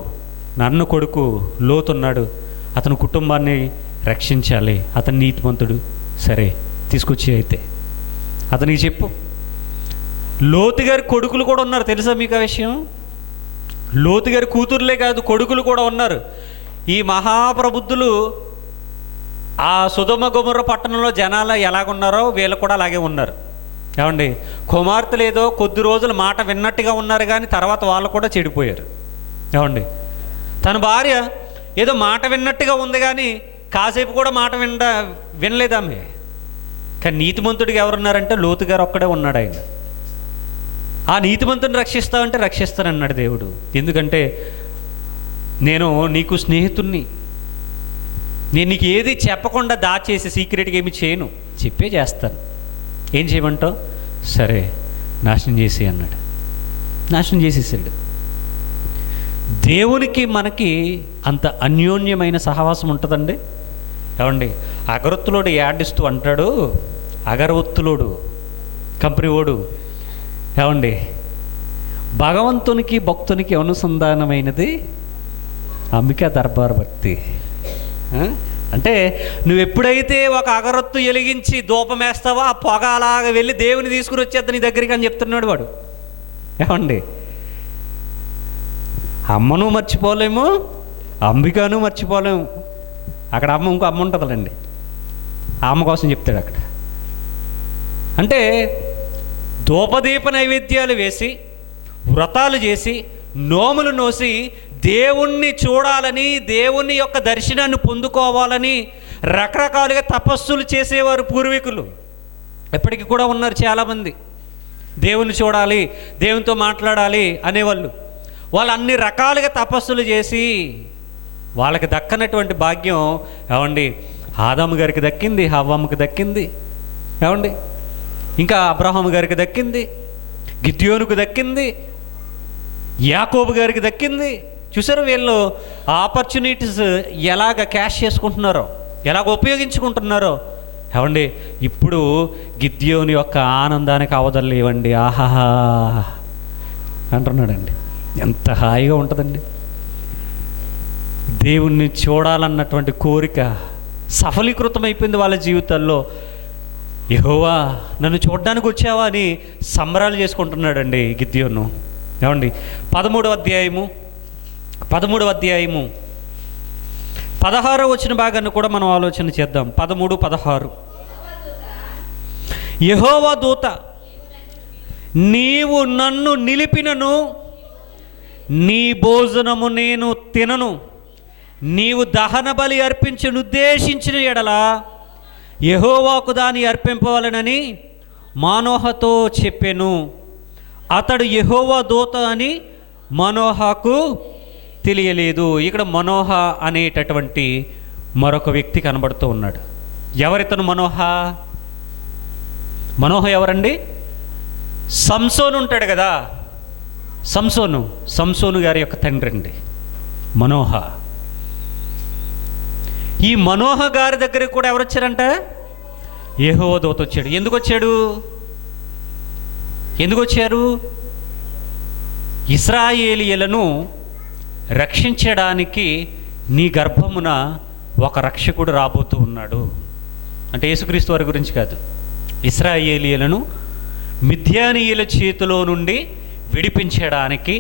నన్ను కొడుకు లోతున్నాడు, అతని కుటుంబాన్ని రక్షించాలి, అతను నీతిమంతుడు. సరే, తీసుకొచ్చి అయితే అతనికి చెప్పు. లోతు గారి కొడుకులు కూడా ఉన్నారు, తెలుసా మీకు ఆ విషయం? లోతు గారి కూతుర్లే కాదు, కొడుకులు కూడా ఉన్నారు. ఈ మహాప్రబుద్ధులు ఆ సొదొమ గొమొర్రా పట్టణంలో జనాలు ఎలాగున్నారో వీళ్ళు కూడా అలాగే ఉన్నారు. ఏమండి, కుమార్తెలు ఏదో కొద్ది రోజులు మాట విన్నట్టుగా ఉన్నారు, కానీ తర్వాత వాళ్ళు కూడా చెడిపోయారు. ఏమండి, తన భార్య ఏదో మాట విన్నట్టుగా ఉంది, కానీ కాసేపు కూడా మాట వినలేదామె. కానీ నీతిమంతుడిగా ఎవరున్నారంటే లోతు గారు ఒక్కడే ఉన్నాడు. ఆయన ఆ నీతిమంతుని రక్షిస్తావంటే రక్షిస్తానన్నాడు దేవుడు. ఎందుకంటే నేను నీకు స్నేహితుణ్ణి, నేను నీకు ఏది చెప్పకుండా దాచేసి సీక్రెట్గా ఏమి చేయను, చెప్పే చేస్తాను. ఏం చేయమంటావు? సరే, నాశనం చేసి అన్నాడు. నాశనం చేసేసాడు. దేవునికి మనకి అంత అన్యోన్యమైన సహవాసం ఉంటుందండి. ఏమండి, అగరొత్తులోడు యాడిస్తూ అంటాడు, అగరొత్తులోడు కంపెనీ ఓడు, ఏమండి, భగవంతునికి భక్తునికి అనుసంధానమైనది అంబికా దర్బార్ భక్తి. అంటే నువ్వు ఎప్పుడైతే ఒక అగరొత్తు వెలిగించి ధూపం వేస్తావో ఆ పొగ అలాగ వెళ్ళి దేవుని తీసుకుని వచ్చేద్దా నీ దగ్గరికి అని చెప్తున్నాడు వాడు. ఏమండి, అమ్మను మర్చిపోలేము, అంబికను మర్చిపోలేము. అక్కడ అమ్మ, ఇంకో అమ్మ ఉంటుందండి, ఆ అమ్మ కోసం చెప్తాడు అక్కడ. అంటే ధూపదీప నైవేద్యాలు వేసి, వ్రతాలు చేసి, నోములు నోసి, దేవుణ్ణి చూడాలని, దేవుని యొక్క దర్శనాన్ని పొందుకోవాలని రకరకాలుగా తపస్సులు చేసేవారు పూర్వీకులు. ఎప్పటికీ కూడా ఉన్నారు చాలామంది. దేవుణ్ణి చూడాలి, దేవునితో మాట్లాడాలి అనేవాళ్ళు. వాళ్ళు అన్ని రకాలుగా తపస్సులు చేసి వాళ్ళకి దక్కనటువంటి భాగ్యం, ఏమండి, ఆదాము గారికి దక్కింది, హవ్వమ్మకి దక్కింది. ఏమండి, ఇంకా అబ్రహాము గారికి దక్కింది, గిద్యోనుకు దక్కింది, యాకోబు గారికి దక్కింది. చూసారు వీళ్ళు ఆపర్చునిటీస్ ఎలాగ క్యాష్ చేసుకుంటున్నారో, ఎలాగ ఉపయోగించుకుంటున్నారో. ఏమండి, ఇప్పుడు గిద్యోని యొక్క ఆనందానికి అవధులు లేవండి. ఆహాహా అంటున్నాడండి. ఎంత హాయిగా ఉంటుందండి. దేవుణ్ణి చూడాలన్నటువంటి కోరిక సఫలీకృతమైపోయింది వాళ్ళ జీవితాల్లో. యెహోవా నన్ను చూడడానికి వచ్చావా అని సంబరాలు చేసుకుంటున్నాడండి గిద్యోను. ఏమండి, 13వ అధ్యాయము 16వ వచ్చిన భాగాన్ని కూడా మనం ఆలోచన చేద్దాం. 13, 16. యెహోవా దూత, నీవు నన్ను నిలిపినను నీ భోజనము నేను తినను, నీవు దహన బలి అర్పించను ఉద్దేశించిన ఎడల యెహోవాకు దాన్ని అర్పింపవాలనని మానోహతో చెప్పెను. అతడు యెహోవా దూత అని మనోహకు తెలియలేదు. ఇక్కడ మనోహ అనేటటువంటి మరొక వ్యక్తి కనబడుతూ ఉన్నాడు. ఎవరితను మనోహ? మనోహ ఎవరండి? సంసోను ఉంటాడు కదా, సంసోను గారి యొక్క తండ్రి అండి మనోహ. ఈ మనోహ గారి దగ్గరికి కూడా ఎవరు వచ్చారంట? యెహోవా దూత వచ్చాడు. ఎందుకు వచ్చారు? ఇశ్రాయేలీయులను రక్షించడానికి నీ గర్భమున ఒక రక్షకుడు రాబోతూ ఉన్నాడు. అంటే యేసుక్రీస్తు వారి గురించి కాదు, ఇశ్రాయేలీయులను మిద్యానీయుల చేతిలో నుండి విడిపించడానికి,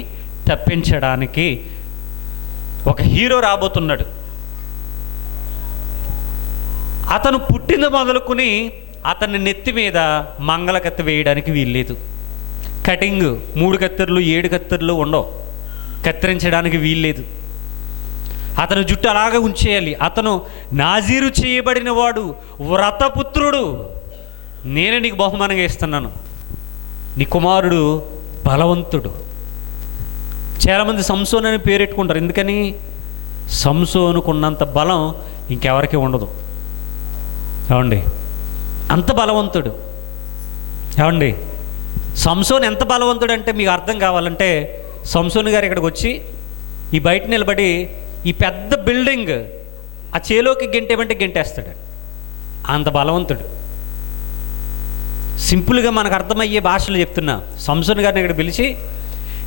తప్పించడానికి ఒక హీరో రాబోతున్నాడు. అతను పుట్టిన మొదలుకొని అతని నెత్తి మీద మంగళకత్తి వేయడానికి వీల్లేదు. కటింగ్ 3 కత్తెరలు 7 కత్తెరలు ఉండవు, కత్తిరించడానికి వీల్లేదు. అతను జుట్టు అలాగే ఉంచేయాలి. అతను నాజీరు చేయబడిన వాడు, వ్రతపుత్రుడు. నేనే నీకు బహుమానంగా ఇస్తున్నాను. నీ కుమారుడు బలవంతుడు. చాలామంది సంసోను అని పేరెట్టుకుంటారు. ఎందుకని? సంసోనుకున్నంత బలం ఇంకెవరికి ఉండదు. ఏమండి, అంత బలవంతుడు. ఏమండి, సంసోను ఎంత బలవంతుడు అంటే మీకు అర్థం కావాలంటే, సంసోను గారు ఇక్కడికి వచ్చి ఈ బయట నిలబడి ఈ పెద్ద బిల్డింగ్ ఆ చేలోకి గెంటేమంటే గెంటేస్తాడు. అంత బలవంతుడు. సింపుల్గా మనకు అర్థమయ్యే భాషలో చెప్తున్నా. సంసోను గారిని ఇక్కడ పిలిచి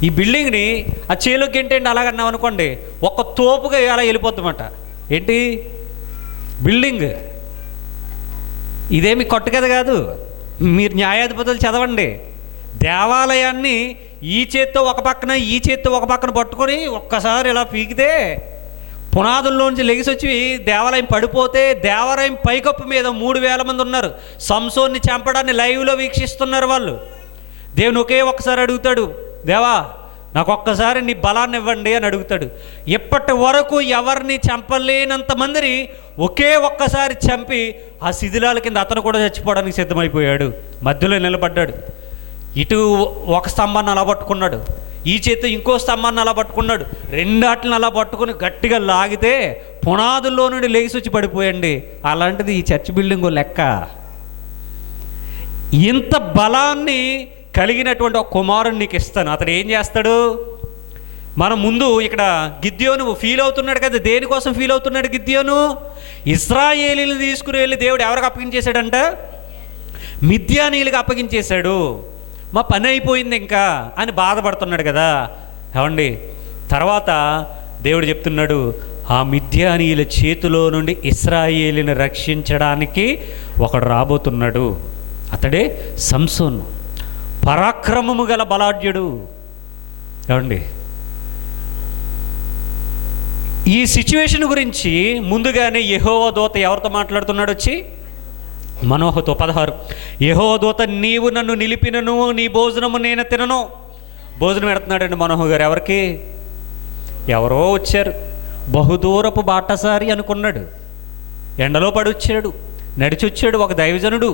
ఈ బిల్డింగ్ని ఆ చేలోకి ఏంటంటే అలాగన్నాం అనుకోండి, ఒక తోపుగా అలా వెళ్ళిపోతామట. ఏంటి బిల్డింగ్? ఇదేమి కొట్టకథ కాదు. మీరు న్యాయాధిపతులు చదవండి. దేవాలయాన్ని ఈ చేత్తో ఒక పక్కన ఈ చేత్తో ఒక పక్కన పట్టుకొని ఒక్కసారి ఇలా పీకితే పునాదుల్లోంచి లెగిసి వచ్చి దేవాలయం పడిపోతే, దేవాలయం పైకప్పు మీద 3000 మంది ఉన్నారు. సంసోన్ని చంపడాన్ని లైవ్లో వీక్షిస్తున్నారు వాళ్ళు. దేవుని ఒకే ఒక్కసారి అడుగుతాడు, దేవా నాకు ఒక్కసారి నీ బలాన్ని ఇవ్వండి అని అడుగుతాడు. ఇప్పటి వరకు ఎవరిని చంపలేనంత మందిని ఒకే ఒక్కసారి చంపి ఆ శిథిలాల కింద అతను కూడా చచ్చిపోవడానికి సిద్ధమైపోయాడు. మధ్యలో నిలబడ్డాడు. ఇటు ఒక స్తంభాన్ని అలా పట్టుకున్నాడు, ఈ చేత్తో ఇంకో స్తంభాన్ని అలా పట్టుకున్నాడు. రెండాటిని అలా పట్టుకుని గట్టిగా లాగితే పునాదుల్లో నుండి లేచి వచ్చి పడిపోయండి. అలాంటిది ఈ చర్చ్ బిల్డింగ్ లెక్క. ఇంత బలాన్ని కలిగినటువంటి ఒక కుమారుని నీకు ఇస్తాను. అతడు ఏం చేస్తాడు? మనం ముందు ఇక్కడ గిద్యోను ఫీల్ అవుతున్నాడు కదా. దేనికోసం ఫీల్ అవుతున్నాడు గిద్యోను? ఇశ్రాయేలీలు తీసుకుని వెళ్ళి దేవుడు ఎవరికి అప్పగించేశాడంట? మిద్యానీయులకు అప్పగించేశాడు. మా పని అయిపోయింది ఇంకా అని బాధపడుతున్నాడు కదా. ఏమండి, తర్వాత దేవుడు చెప్తున్నాడు, ఆ మిద్యానీయుల చేతిలో నుండి ఇశ్రాయేలుని రక్షించడానికి ఒకడు రాబోతున్నాడు. అతడే సంసోను, పరాక్రమము గల బలాఢ్యుడు. ఏమండి, ఈ సిచ్యువేషన్ గురించి ముందుగానే యెహోవా దూత ఎవరితో మాట్లాడుతున్నాడు? వచ్చి మనోహతో 16. యెహోవా దూత, నీవు నన్ను నిలిపినను నీ భోజనము నేను తినను. భోజనం పెడుతున్నాడండి మనోహ గారు. ఎవరికి? ఎవరో వచ్చారు, బహుదూరపు బాటసారి అనుకున్నాడు. ఎండలో పడి వచ్చాడు, నడిచి వచ్చాడు ఒక దైవజనుడు.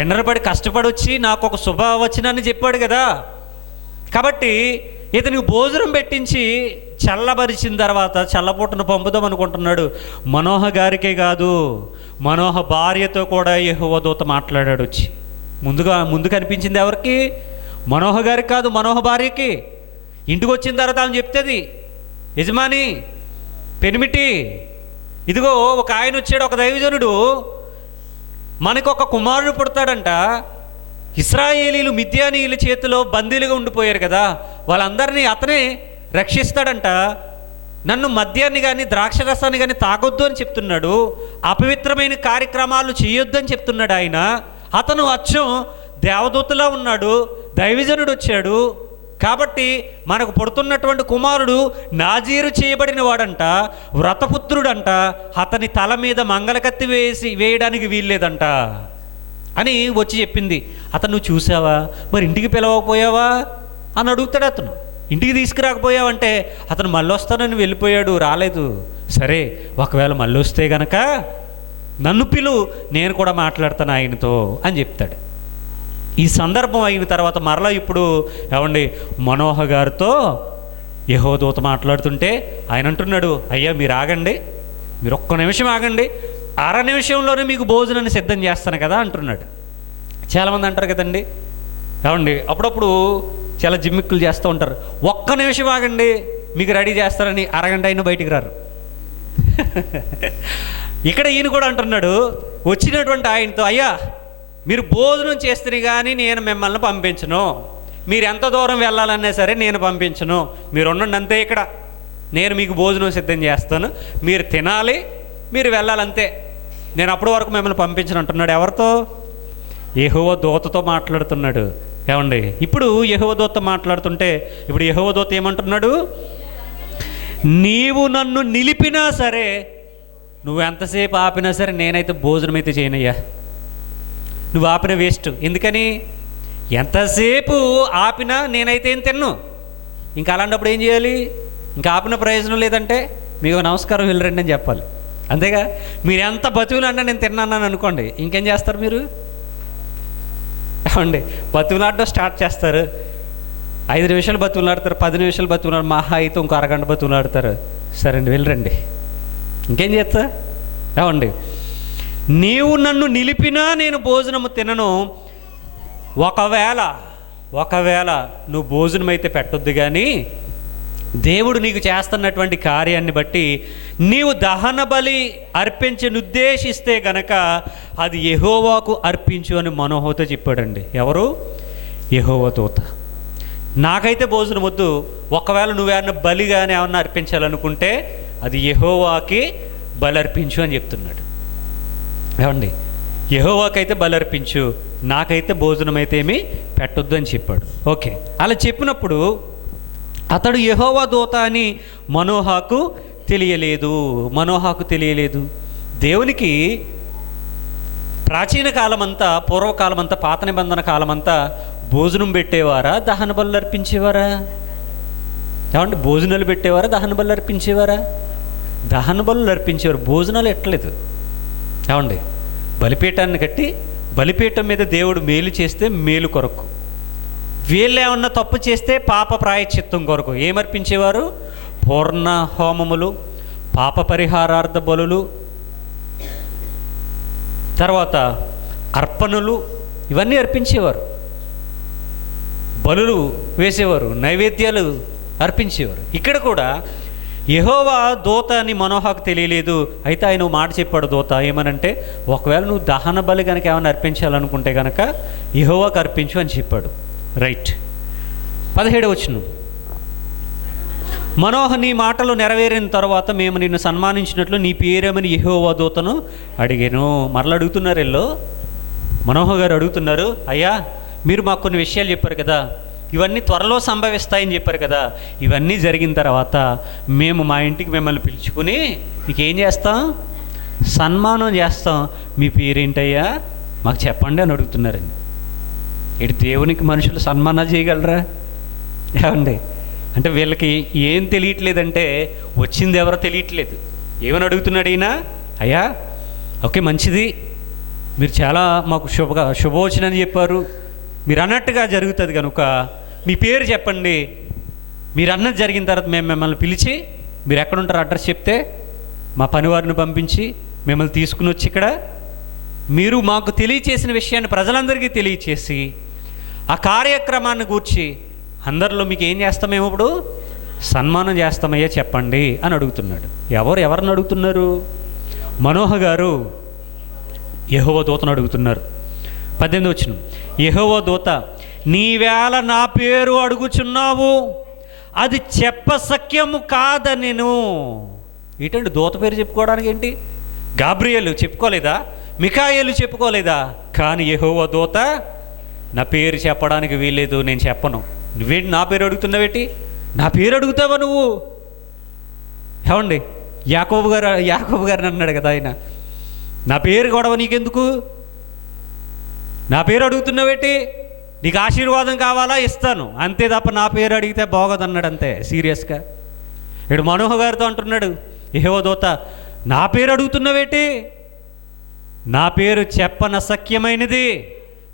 ఎండలో పడి కష్టపడి వచ్చి నాకు ఒక శుభవచనాన్ని చెప్పాడు కదా. కాబట్టి ఇతనికి భోజనం పెట్టించి చల్లబరిచిన తర్వాత చల్లపూటను పంపుదాం అనుకుంటున్నాడు. మనోహ గారికే కాదు, మనోహ భార్యతో కూడా యెహోవా దూత మాట్లాడాడు. వచ్చి ముందు కనిపించింది ఎవరికి? మనోహ గారికి కాదు, మనోహ భార్యకి. ఇంటికి వచ్చిన తర్వాత ఆమె చెప్తుంది, యజమాని పెనిమిటి, ఇదిగో ఒక ఆయన వచ్చాడు, ఒక దైవజనుడు, మనకు ఒక కుమారుడు పుడతాడంట. ఇశ్రాయేలీలు మిద్యానీయుల చేతిలో బందీలుగా ఉండిపోయారు కదా, వాళ్ళందరినీ అతనే రక్షిస్తాడంట. నన్ను మద్యాన్ని కానీ ద్రాక్షరసాన్ని కానీ తాగొద్దు అని చెప్తున్నాడు, అపవిత్రమైన కార్యక్రమాలు చేయొద్దు అని చెప్తున్నాడు ఆయన. అతను అచ్చం దేవదూతలా ఉన్నాడు, దైవజనుడు వచ్చాడు. కాబట్టి మనకు పుడుతున్నటువంటి కుమారుడు నాజీరు చేయబడిన వాడంట, వ్రతపుత్రుడంట, అతని తల మీద మంగళకత్తి వేయడానికి వీల్లేదంట అని వచ్చి చెప్పింది. అతను నువ్వు చూసావా, మరి ఇంటికి పిలవకపోయావా అని అడుగుతాడు. అతను ఇంటికి తీసుకురాకపోయావంటే అతను మళ్ళీ వస్తానని వెళ్ళిపోయాడు, రాలేదు. సరే, ఒకవేళ మళ్ళీ వస్తే గనక నన్ను పిలు, నేను కూడా మాట్లాడతాను ఆయనతో అని చెప్తాడు. ఈ సందర్భం అయిన తర్వాత మరలా ఇప్పుడు ఏమండి మనోహ గారితో యెహోవా దూత మాట్లాడుతుంటే ఆయన అంటున్నాడు, అయ్యా మీరు ఆగండి, మీరు ఒక్క నిమిషం ఆగండి, 1/2 నిమిషంలోనే మీకు భోజనాన్ని సిద్ధం చేస్తాను కదా అంటున్నాడు. చాలామంది అంటారు కదండి, ఏమండి అప్పుడప్పుడు చాలా జిమ్మిక్కులు చేస్తూ ఉంటారు, ఒక్క నిమిషం ఆగండి మీకు రెడీ చేస్తారని 1/2 గంట అయినా బయటికి రారు. ఇక్కడ ఈయన కూడా అంటున్నాడు వచ్చినటువంటి ఆయనతో, అయ్యా మీరు భోజనం చేస్తే కానీ నేను మిమ్మల్ని పంపించను, మీరు ఎంత దూరం వెళ్ళాలన్నా సరే నేను పంపించను, మీరు ఉండండి అంతే, ఇక్కడ నేను మీకు భోజనం సిద్ధం చేస్తాను, మీరు తినాలి, మీరు వెళ్ళాలంతే, నేను అప్పటి వరకు మిమ్మల్ని పంపించను అంటున్నాడు. ఎవరితో? యెహోవా దూతతో మాట్లాడుతున్నాడు. ఏమండి ఇప్పుడు యెహోవా దూత మాట్లాడుతుంటే ఇప్పుడు యెహోవా దూత ఏమంటున్నాడు? నీవు నన్ను నిలిపినా సరే, నువ్వు ఎంతసేపు ఆపినా సరే నేనైతే భోజనం అయితే చేయనయ్యా, నువ్వు ఆపిన వేస్ట్. ఎందుకని? ఎంతసేపు ఆపినా నేనైతే ఏం తిన్ను. ఇంకా అలాంటప్పుడు ఏం చేయాలి? ఇంకా ఆపిన ప్రయోజనం లేదంటే మీకు నమస్కారం వెళ్ళరండి అని చెప్పాలి, అంతేగా. మీరు ఎంత బతుకులాడినా నేను తిన్నాను అనుకోండి, ఇంకేం చేస్తారు మీరు? ఏమండి బతుకులాడడం స్టార్ట్ చేస్తారు, 5 నిమిషాలు బతుకులాడతారు, 10 నిమిషాలు బతుకులాడు, మహా అయితే ఇంకో 1/2 గంట బతుకులాడతారు. సరే అండి వెళ్ళరండి, ఇంకేం చేస్తా? ఏమండి నీవు నన్ను నిలిపినా నేను భోజనము తినను. ఒకవేళ నువ్వు భోజనం అయితే పెట్టొద్దు, కానీ దేవుడు నీకు చేస్తున్నటువంటి కార్యాన్ని బట్టి నీవు దహన బలి అర్పించనుద్దేశిస్తే గనక అది యెహోవాకు అర్పించు అని మనోహతో చెప్పాడండి. ఎవరు? యెహోవా దూత. నాకైతే భోజనం వద్దు, ఒకవేళ నువ్వేమన్నా బలిగానే ఏమన్నా అర్పించాలనుకుంటే అది యెహోవాకి బలి అర్పించు అని చెప్తున్నాడు. ఏమండి, యెహోవాకైతే బలి అర్పించు, నాకైతే భోజనం అయితే ఏమీ పెట్టొద్దు అని చెప్పాడు. ఓకే, అలా చెప్పినప్పుడు అతడు యెహోవా దూత అని మనోహకు తెలియలేదు. దేవునికి ప్రాచీన కాలమంతా, పూర్వకాలమంతా, పాత నిబంధన కాలమంతా భోజనం పెట్టేవారా, దహన బలులు అర్పించేవారా? ఏమంటే భోజనాలు పెట్టేవారా, దహన బలులు అర్పించేవారా? దహన బలులు అర్పించేవారు, భోజనాలు ఎట్టలేదు. ఏమండి, బలిపీఠాన్ని కట్టి బలిపీఠం మీద దేవుడు మేలు చేస్తే మేలు కొరకు, వీళ్ళు ఏమన్నా తప్పు చేస్తే పాప ప్రాయశ్చిత్తం కొరకు ఏమర్పించేవారు? పూర్ణ హోమములు, పాప పరిహారార్థ బలులు, తర్వాత అర్పణలు, ఇవన్నీ అర్పించేవారు. బలులు వేసేవారు, నైవేద్యాలు అర్పించేవారు. ఇక్కడ కూడా యెహోవా దూత అని మనోహకు తెలియలేదు. అయితే ఆయన మాట చెప్పాడు దూత ఏమనంటే, ఒకవేళ నువ్వు దహన బలి కనుక ఏమైనా అర్పించాలనుకుంటే కనుక యెహోవాకు అర్పించు అని చెప్పాడు. రైట్. 17వ వచనం, మనోహ నీ మాటలు నెరవేరిన తర్వాత మేము నిన్ను సన్మానించినట్లు నీ పేరేమని యెహోవా దూతను అడిగాను. మరలా అడుగుతున్నారు వీళ్ళు, మనోహ గారు అడుగుతున్నారు, అయ్యా మీరు మాకు కొన్ని విషయాలు చెప్పారు కదా, ఇవన్నీ త్వరలో సంభవిస్తాయని చెప్పారు కదా, ఇవన్నీ జరిగిన తర్వాత మేము మా ఇంటికి మిమ్మల్ని పిలుచుకుని మీకు ఏం చేస్తాం? సన్మానం చేస్తాం. మీ పేరేంటయ్యా మాకు చెప్పండి అని అడుగుతున్నారండి. ఇటు దేవునికి మనుషులు సన్మానాలు చేయగలరా? ఏమండి, అంటే వీళ్ళకి ఏం తెలియట్లేదంటే వచ్చింది ఎవరో తెలియట్లేదు. ఏమని అడుగుతున్నాడు ఈయన? అయ్యా ఓకే మంచిది, మీరు చాలా మాకు శుభవచనని చెప్పారు, మీరు అన్నట్టుగా జరుగుతుంది కనుక మీ పేరు చెప్పండి, మీరు అన్నది జరిగిన తర్వాత మేము మిమ్మల్ని పిలిచి మీరు ఎక్కడుంటారో అడ్రస్ చెప్తే మా పనివారిని పంపించి మిమ్మల్ని తీసుకుని వచ్చి ఇక్కడ మీరు మాకు తెలియచేసిన విషయాన్ని ప్రజలందరికీ తెలియచేసి ఆ కార్యక్రమాన్ని గూర్చి అందరిలో మీకు ఏం చేస్తామేమో ఇప్పుడు సన్మానం చేస్తామయ్యా చెప్పండి అని అడుగుతున్నాడు. ఎవరిని అడుగుతున్నారు? మనోహ గారు యెహోవా దూతను అడుగుతున్నారు. 18వ వచనం, యెహోవా దూత నీవేళ నా పేరు అడుగుచున్నావు, అది చెప్పసఖ్యము కాదనెను. ఏంటంటే దూత పేరు చెప్పుకోవడానికి ఏంటి? గాబ్రియేలు చెప్పుకోలేదా? మిఖాయేలు చెప్పుకోలేదా? కానీ యెహోవా దూత నా పేరు చెప్పడానికి వీల్లేదు, నేను చెప్పను. నువ్వేంటి నా పేరు అడుగుతున్నావేంటి? నా పేరు అడుగుతావా నువ్వు? ఏమండి, యాకోబు గారిని అన్నాడు కదా ఆయన, నా పేరు గొడవ నీకెందుకు, నా పేరు అడుగుతున్నావేంటి, నీకు ఆశీర్వాదం కావాలా ఇస్తాను, అంతే తప్ప నా పేరు అడిగితే బాగోదన్నాడు. అంతే సీరియస్గా. ఇక్కడ మనోహ గారితో అంటున్నాడు యెహోవా దూత, నా పేరు అడుగుతున్నావేంటి, నా పేరు చెప్పనసఖ్యమైనది,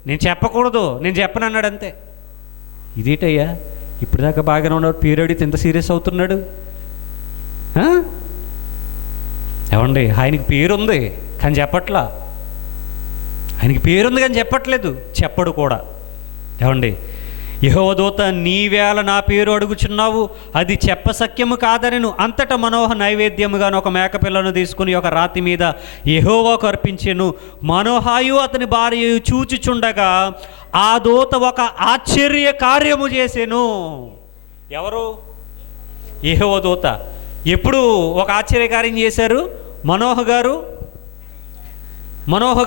నేను చెప్పకూడదు, నేను చెప్పను అన్నాడు. అంతే. ఇదేటయ్యా ఇప్పుడు దాకా బాగానే ఉన్నాడు, పేరు అడిగితే ఎంత సీరియస్ అవుతున్నాడు? ఏమండి, ఆయనకి పేరుంది కానీ చెప్పట్లా, ఆయనకి పేరుంది కానీ చెప్పట్లేదు, చెప్పడు కూడా. ఏమండి, యెహోవా దూత నీవేళ నా పేరు అడుగుచున్నావు, అది చెప్పసఖ్యము కాదనెను. అంతటా మనోహ నైవేద్యముగాను ఒక మేకపిల్లను తీసుకుని ఒక రాతి మీద యెహోవాకు అర్పించెను. మనోహాయు అతని భార్యయు చూచుచుండగా ఆ దూత ఒక ఆశ్చర్య కార్యము చేసెను. ఎవరు? యెహోవా దూత. ఎప్పుడు ఒక ఆశ్చర్యకార్యం చేశారు? మనోహ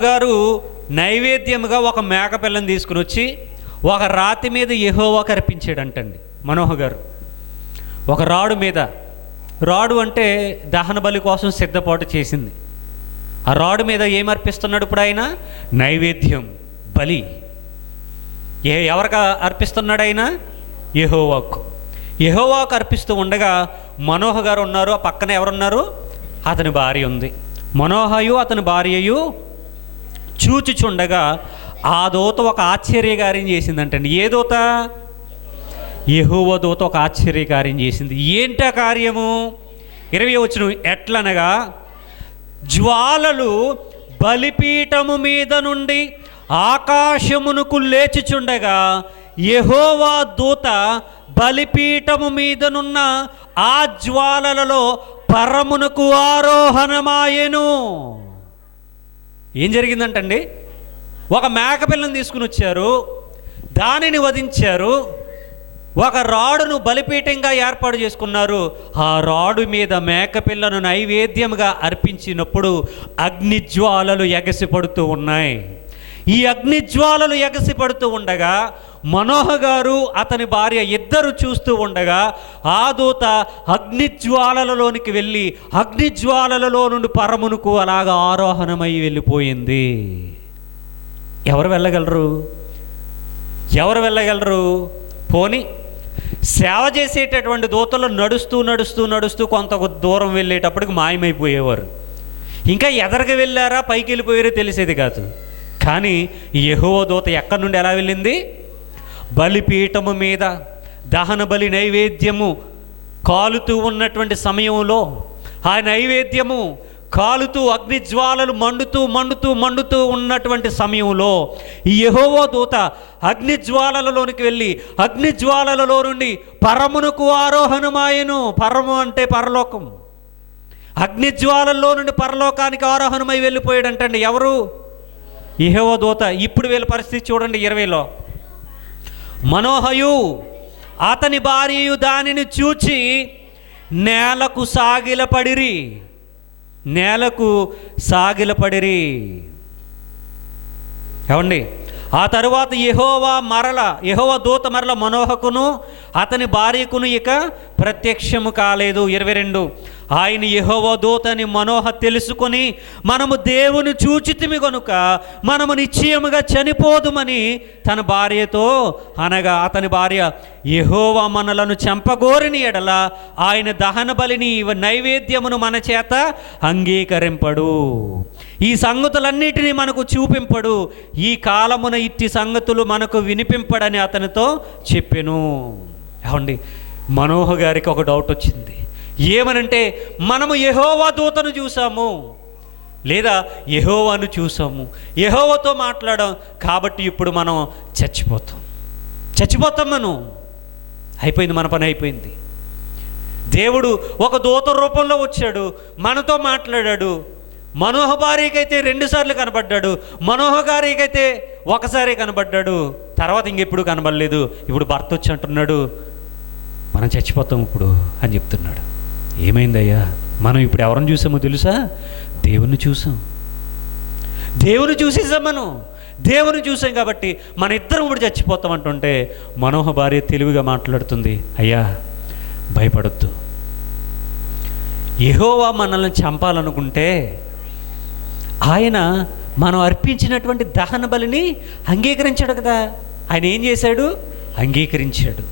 గారు నైవేద్యముగా ఒక మేకపిల్లని తీసుకుని వచ్చి ఒక రాతి మీద యెహోవాకు అర్పించాడంటండి. మనోహ గారు ఒక రాడు మీద, రాడు అంటే దహన బలి కోసం సిద్ధపాటు చేసింది. ఆ రాడు మీద ఏమర్పిస్తున్నాడు ఇప్పుడు ఆయన? నైవేద్యం, బలి. ఎవరికి అర్పిస్తున్నాడు ఆయన? యెహోవాకు అర్పిస్తూ ఉండగా మనోహ గారు ఉన్నారు, ఆ పక్కన ఎవరున్నారు? అతని భార్య ఉంది. మనోహయు అతని భార్యయు చూచుచుండగా ఆ దూత ఒక ఆశ్చర్యకార్యం చేసిందంటండి. ఏ దూత? యెహోవా దూత ఒక ఆశ్చర్యకార్యం చేసింది. ఏంటి ఆ కార్యము? 20వ వచనం, ఎట్లనగా జ్వాలలు బలిపీఠము మీద నుండి ఆకాశమునకు లేచుచుండగా యెహోవా దూత బలిపీఠము మీదనున్న ఆ జ్వాలలలో పరమునకు ఆరోహణమాయెను. ఏం జరిగిందంటండి? ఒక మేకపిల్లని తీసుకుని వచ్చారు, దానిని వధించారు, ఒక రాడును బలిపీఠంగా ఏర్పాటు చేసుకున్నారు. ఆ రాడు మీద మేకపిల్లను నైవేద్యంగా అర్పించినప్పుడు అగ్నిజ్వాలలు ఎగసిపడుతూ ఉన్నాయి. ఈ అగ్నిజ్వాలలు ఎగసిపడుతూ ఉండగా మనోహ గారు అతని భార్య ఇద్దరు చూస్తూ ఉండగా ఆ దూత అగ్నిజ్వాలలలోనికి వెళ్ళి అగ్నిజ్వాలలలో నుండి పరమునకు అలాగా ఆరోహణమై వెళ్ళిపోయింది. ఎవరు వెళ్ళగలరు? ఎవరు వెళ్ళగలరు? పోని సేవ చేసేటటువంటి దూతలు నడుస్తూ నడుస్తూ నడుస్తూ కొంత దూరం వెళ్ళేటప్పటికి మాయమైపోయేవారు. ఇంకా ఎదరగా వెళ్ళారా పైకి వెళ్ళిపోయారో తెలిసేది కాదు. కానీ యెహోవా దూత ఎక్కడి నుండి ఎలా వెళ్ళింది? బలిపీఠము మీద దహన బలి నైవేద్యము కాలుతూ ఉన్నటువంటి సమయంలో ఆ నైవేద్యము కాలుతూ అగ్నిజ్వాలలు మండుతూ మండుతూ మండుతూ ఉన్నటువంటి సమయంలో ఈ యెహోవా దూత అగ్నిజ్వాలలలోనికి వెళ్ళి అగ్నిజ్వాలలలో నుండి పరమునకు ఆరోహణమాయెను. పరము అంటే పరలోకం. అగ్నిజ్వాలల్లో నుండి పరలోకానికి ఆరోహణమై వెళ్ళిపోయాడంటండి. ఎవరు? యెహోవా దూత. ఇప్పుడు వీళ్ళ పరిస్థితి చూడండి 20లో. మనోహయు అతని భార్యయు దానిని చూచి నేలకు సాగిలపడిరి. నేలకు సాగిలపడిరి. ఏమండి? ఆ తరువాత యెహోవా దూత మరల మనోహకును అతని భార్యకును ఇక ప్రత్యక్షము కాలేదు. 22 ఆయన యెహోవా దూతని మనోహ తెలుసుకొని మనము దేవుని చూచితిమి గనుక మనము నిశ్చయముగా చనిపోదుమని తన భార్యతో అనగా అతని భార్య యెహోవా మనలను చంపగోరిని ఎడల ఆయన దహన బలిని నైవేద్యమును మన చేత అంగీకరింపడు, ఈ సంగతులన్నిటినీ మనకు చూపింపడు, ఈ కాలమున ఇట్టి సంగతులు మనకు వినిపింపడని అతనితో చెప్పెను. ఏమండి? మనోహ గారికి ఒక డౌట్ వచ్చింది. ఏమనంటే మనము యెహోవా దూతను చూసాము లేదా యెహోవాను చూసాము, యెహోవాతో మాట్లాడాం, కాబట్టి ఇప్పుడు మనం చచ్చిపోతాం. మనం అయిపోయింది, మన పని అయిపోయింది. దేవుడు ఒక దూత రూపంలో వచ్చాడు, మనతో మాట్లాడాడు. మనోహ భార్యకైతే 2 సార్లు కనబడ్డాడు, మనోహ గారికైతే ఒకసారి కనబడ్డాడు, తర్వాత ఇంకెప్పుడు కనబడలేదు. ఇప్పుడు భర్త వచ్చి అంటున్నాడు మనం చచ్చిపోతాం ఇప్పుడు అని చెప్తున్నాడు. ఏమైందయ్యా? మనం ఇప్పుడు ఎవరిని చూసామో తెలుసా? దేవుణ్ణి చూసాం. దేవుని చూసేసాం. మనం దేవుని చూసాం కాబట్టి మన ఇద్దరం ఇప్పుడు చచ్చిపోతాం అంటుంటే మనోహ భార్య తెలివిగా మాట్లాడుతుంది, అయ్యా భయపడొద్దు, యెహోవా మనల్ని చంపాలనుకుంటే ఆయన మనం అర్పించినటువంటి దహన బలిని అంగీకరించాడు కదా. ఆయన ఏం చేశాడు? అంగీకరించాడు.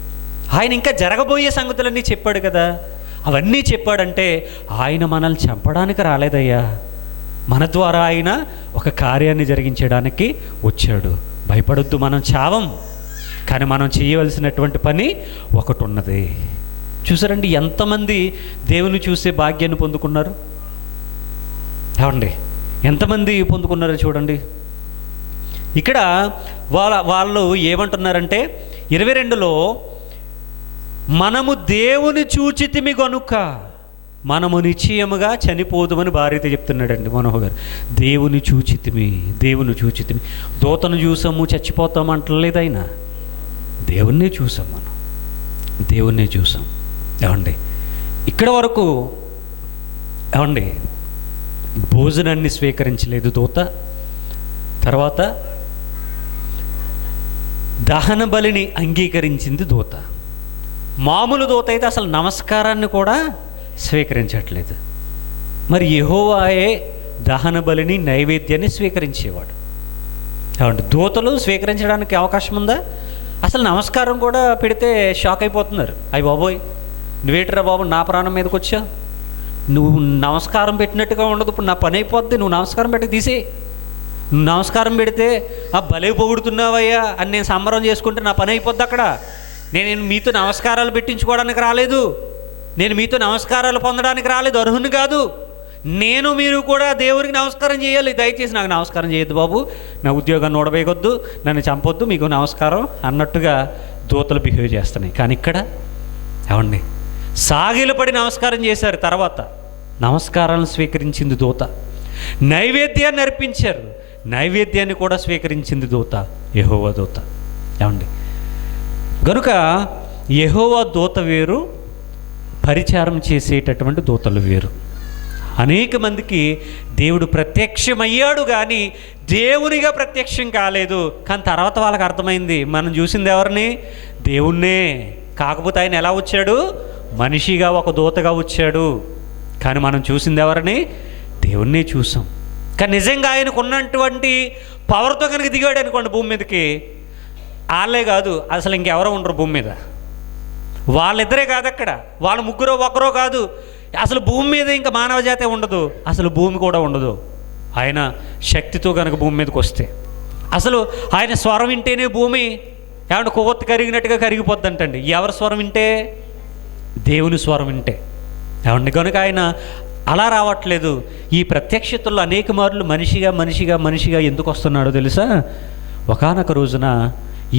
ఆయన ఇంకా జరగబోయే సంగతులన్నీ చెప్పాడు కదా. అవన్నీ చెప్పాడంటే ఆయన మనల్ని చంపడానికి రాలేదయ్యా, మన ద్వారా ఆయన ఒక కార్యాన్ని జరిగించడానికి వచ్చాడు. భయపడొద్దు, మనం చావం, కానీ మనం చేయవలసినటువంటి పని ఒకటి ఉన్నది. చూసారండి ఎంతమంది దేవుని చూసే భాగ్యాన్ని పొందుకున్నారు? ఏమండి? ఎంతమంది పొందుకున్నారో చూడండి. ఇక్కడ వాళ్ళు ఏమంటున్నారంటే 22లో మనము దేవుని చూచితిమి గనుక మనము నిశ్చయముగా చనిపోదుమని భార్యతో చెప్తున్నాడండి మనోహ గారు. దేవుని చూచితిమి. దూతను చూసాము చచ్చిపోతాము అంటలేదు ఆయన. దేవుణ్ణే చూసాం, మనం దేవుణ్ణే చూసాం. ఏమండి? ఇక్కడ వరకు ఏమండి భోజనాన్ని స్వీకరించలేదు దూత, తర్వాత దహన బలిని అంగీకరించింది దూత. మామూలు దూత అయితే అసలు నమస్కారాన్ని కూడా స్వీకరించట్లేదు. మరి యెహోవాయే దహన బలిని నైవేద్యాన్ని స్వీకరించేవాడు. కాబట్టి దూతలు స్వీకరించడానికి అవకాశం ఉందా? అసలు నమస్కారం కూడా పెడితే షాక్ అయిపోతున్నారు. అయ్య బాబోయ్, నువ్వేటరా బాబు నా ప్రాణం మీదకి వచ్చా, నువ్వు నమస్కారం పెట్టినట్టుగా ఉండదు, ఇప్పుడు నా పని అయిపోద్ది, నువ్వు నమస్కారం పెట్టి తీసేయి, నువ్వు నమస్కారం పెడితే ఆ భలే పొగుడుతున్నావయ్యా అని నేను సంబరం చేసుకుంటే నా పని అయిపోద్ది. అక్కడ నేను మీతో నమస్కారాలు పెట్టించుకోవడానికి రాలేదు, నేను మీతో నమస్కారాలు పొందడానికి రాలేదు, అర్హుని కాదు. మీరు కూడా దేవుడికి నమస్కారం చేయాలి. దయచేసి నాకు నమస్కారం చేయొద్దు బాబు, నా ఉద్యోగాన్ని ఓడవేయొద్దు, నన్ను చంపొద్దు, మీకు నమస్కారం అన్నట్టుగా దూతలు బిహేవ్ చేస్తున్నాయి. కానీ ఇక్కడ ఏమండి సాగిలపడి నమస్కారం చేశారు. తర్వాత నమస్కారాలను స్వీకరించింది దూత. నైవేద్యాన్ని అర్పించారు, నైవేద్యాన్ని కూడా స్వీకరించింది దూత, యెహోవా దూత. ఏమండి? కనుక యెహోవా దూత వేరు, పరిచారం చేసేటటువంటి దూతలు వేరు. అనేక మందికి దేవుడు ప్రత్యక్షమయ్యాడు కానీ దేవునిగా ప్రత్యక్షం కాలేదు. కానీ తర్వాత వాళ్ళకి అర్థమైంది, మనం చూసింది ఎవరిని? దేవుణ్ణే. కాకపోతే ఆయన ఎలా వచ్చాడు? మనిషిగా, ఒక దూతగా వచ్చాడు. కానీ మనం చూసింది ఎవరిని? దేవుణ్ణే చూసాం. కానీ నిజంగా ఆయనకు ఉన్నటువంటి పవర్తో కనుక దిగాడు అనుకోండి భూమి మీదకి, వాళ్ళే కాదు అసలు ఇంకెవరో ఉండరు భూమి మీద. వాళ్ళిద్దరే కాదు, అక్కడ వాళ్ళ ముగ్గురో ఒకరో కాదు, అసలు భూమి మీద ఇంకా మానవ జాతే ఉండదు, అసలు భూమి కూడా ఉండదు. ఆయన శక్తితో కనుక భూమి మీదకి వస్తే, అసలు ఆయన స్వరం వింటేనే భూమి ఏమంటే కొవ్వొత్తి కరిగినట్టుగా కరిగిపోద్దంటండి. ఎవరి స్వరం వింటే? దేవుని స్వరం వింటే. ఏమండి కనుక ఆయన అలా రావట్లేదు. ఈ ప్రత్యక్షతల్లో అనేక మార్లు మనిషిగా మనిషిగా మనిషిగా ఎందుకు వస్తున్నాడో తెలుసా? ఒకానొక రోజున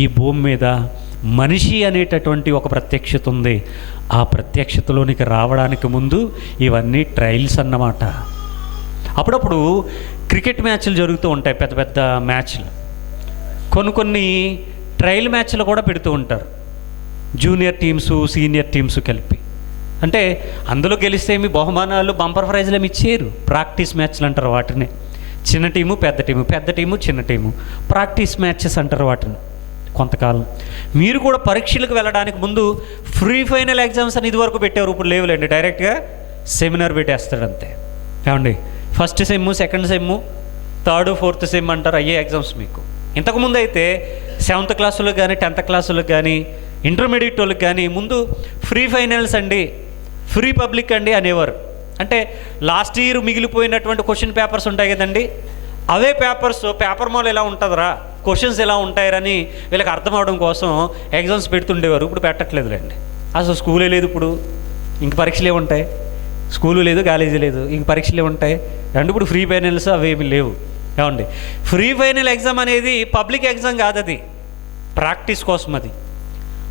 ఈ భూమి మీద మనిషి అనేటటువంటి ఒక ప్రత్యక్షత ఉంది. ఆ ప్రత్యక్షతలోనికి రావడానికి ముందు ఇవన్నీ ట్రయల్స్ అన్నమాట. అప్పుడప్పుడు క్రికెట్ మ్యాచ్లు జరుగుతూ ఉంటాయి, పెద్ద పెద్ద మ్యాచ్లు. కొన్ని ట్రయల్ మ్యాచ్లు కూడా పెడుతూ ఉంటారు, జూనియర్ టీమ్స్ సీనియర్ టీమ్స్ కలిపి. అంటే అందులో గెలిస్తే ఏమి బహుమానాలు, బంపర్ ప్రైజ్లు ఏమి ఇచ్చేరు. ప్రాక్టీస్ మ్యాచ్లు అంటారు వాటిని. చిన్న టీము పెద్ద టీము, పెద్ద టీము చిన్న టీము, ప్రాక్టీస్ మ్యాచెస్ అంటారు వాటిని. కొంతకాలం మీరు కూడా పరీక్షలకు వెళ్ళడానికి ముందు ఫ్రీ ఫైనల్ ఎగ్జామ్స్ అని ఇదివరకు పెట్టేవారు, ఇప్పుడు లేవులేండి, డైరెక్ట్గా సెమినార్ పెట్టేస్తాడు అంతే. ఏమండి first sem, second sem, third, fourth sem అంటారు, అయ్యే ఎగ్జామ్స్ మీకు. ఇంతకుముందు అయితే 7th క్లాసులకు కానీ 10th క్లాసులకు కానీ ఇంటర్మీడియట్ వాళ్ళకి కానీ ముందు ఫ్రీ ఫైనల్స్ అండి, ఫ్రీ పబ్లిక్ అండి అనేవారు. అంటే లాస్ట్ ఇయర్ మిగిలిపోయినటువంటి క్వశ్చన్ పేపర్స్ ఉంటాయి కదండి, అవే పేపర్స్ పేపర్ మాల్ ఎలా ఉంటుందిరా, క్వశ్చన్స్ ఎలా ఉంటాయని వీళ్ళకి అర్థం అవడం కోసం ఎగ్జామ్స్ పెడుతుండేవారు. ఇప్పుడు పెట్టట్లేదులేండి, అసలు స్కూలే లేదు ఇప్పుడు, ఇంక పరీక్షలే ఉంటాయి. స్కూలు లేదు, కాలేజీ లేదు, ఇంక పరీక్షలే ఉంటాయి. అంటే ఇప్పుడు ఫ్రీ ఫైనల్స్ అవేమి లేవు. ఏమండి ఫ్రీ ఫైనల్ ఎగ్జామ్ అనేది పబ్లిక్ ఎగ్జామ్ కాదు, అది ప్రాక్టీస్ కోసం. అది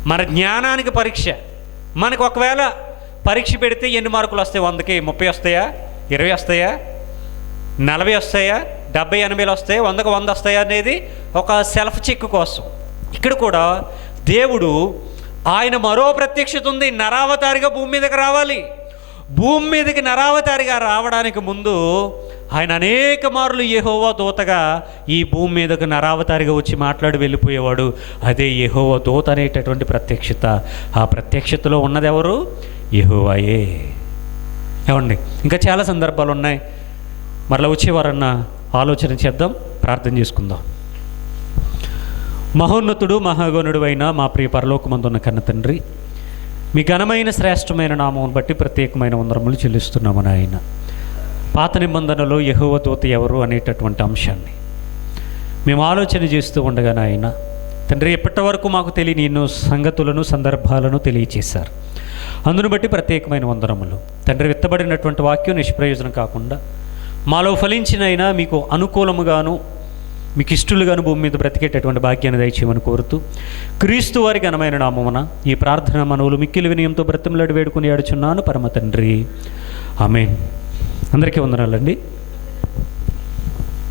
మన జ్ఞానానికి పరీక్ష. మనకు ఒకవేళ పరీక్ష పెడితే ఎన్ని మార్కులు వస్తాయి? 100కి 30 వస్తాయా, 20 వస్తాయా, 40 వస్తాయా, 70, 80 వస్తాయా, 100కి 100 వస్తాయా అనేది ఒక సెల్ఫ్ చెక్ కోసం. ఇక్కడ కూడా దేవుడు ఆయన మరో ప్రత్యక్షత ఉంది, నరావతారిగా భూమి మీదకి రావాలి. భూమి మీదకి నరావతారిగా రావడానికి ముందు ఆయన అనేక మార్లు యెహోవా దూతగా ఈ భూమి మీదకు నరావతారిగా వచ్చి మాట్లాడి వెళ్ళిపోయేవాడు. అదే యెహోవా దూత అనేటటువంటి ప్రత్యక్షత. ఆ ప్రత్యక్షతలో ఉన్నది ఎవరు? యెహోవాయే. ఏమండి ఇంకా చాలా సందర్భాలు ఉన్నాయి, మరలా వచ్చేవారన్నా ఆలోచన చేద్దాం, ప్రార్థన చేసుకుందాం. మహోన్నతుడు మహాగణుడు అయిన మా ప్రియ పరలోకమందున్న కన్న తండ్రి, మీ ఘనమైన శ్రేష్టమైన నామం బట్టి ప్రత్యేకమైన వందనములు చెల్లిస్తున్నాము నాయన. పాత నిబంధనలో యెహోవా దూత ఎవరు అనేటటువంటి అంశాన్ని మేము ఆలోచన చేస్తూ ఉండగా నాయన తండ్రి, ఎప్పటి వరకు మాకు తెలియని ఎన్నో సంగతులను సందర్భాలను తెలియచేశారు. అందును బట్టి ప్రత్యేకమైన వందనములు తండ్రి. విత్తబడినటువంటి వాక్యం నిష్ప్రయోజనం కాకుండా మాలో ఫలించినైనా మీకు అనుకూలముగాను మీకు ఇష్టలుగాను భూమి మీద బ్రతికేటటువంటి భాగ్యాన్ని దయచేయమని కోరుతూ క్రీస్తు వారి ఘనమైన నామమున ఈ ప్రార్థన మనవులు మిక్కిలి వినయంతో బ్రతిమలాడి వేడుకుని ఆడుచున్నాను పరమ తండ్రి. ఆమేన్. అందరికీ వందనాలండి.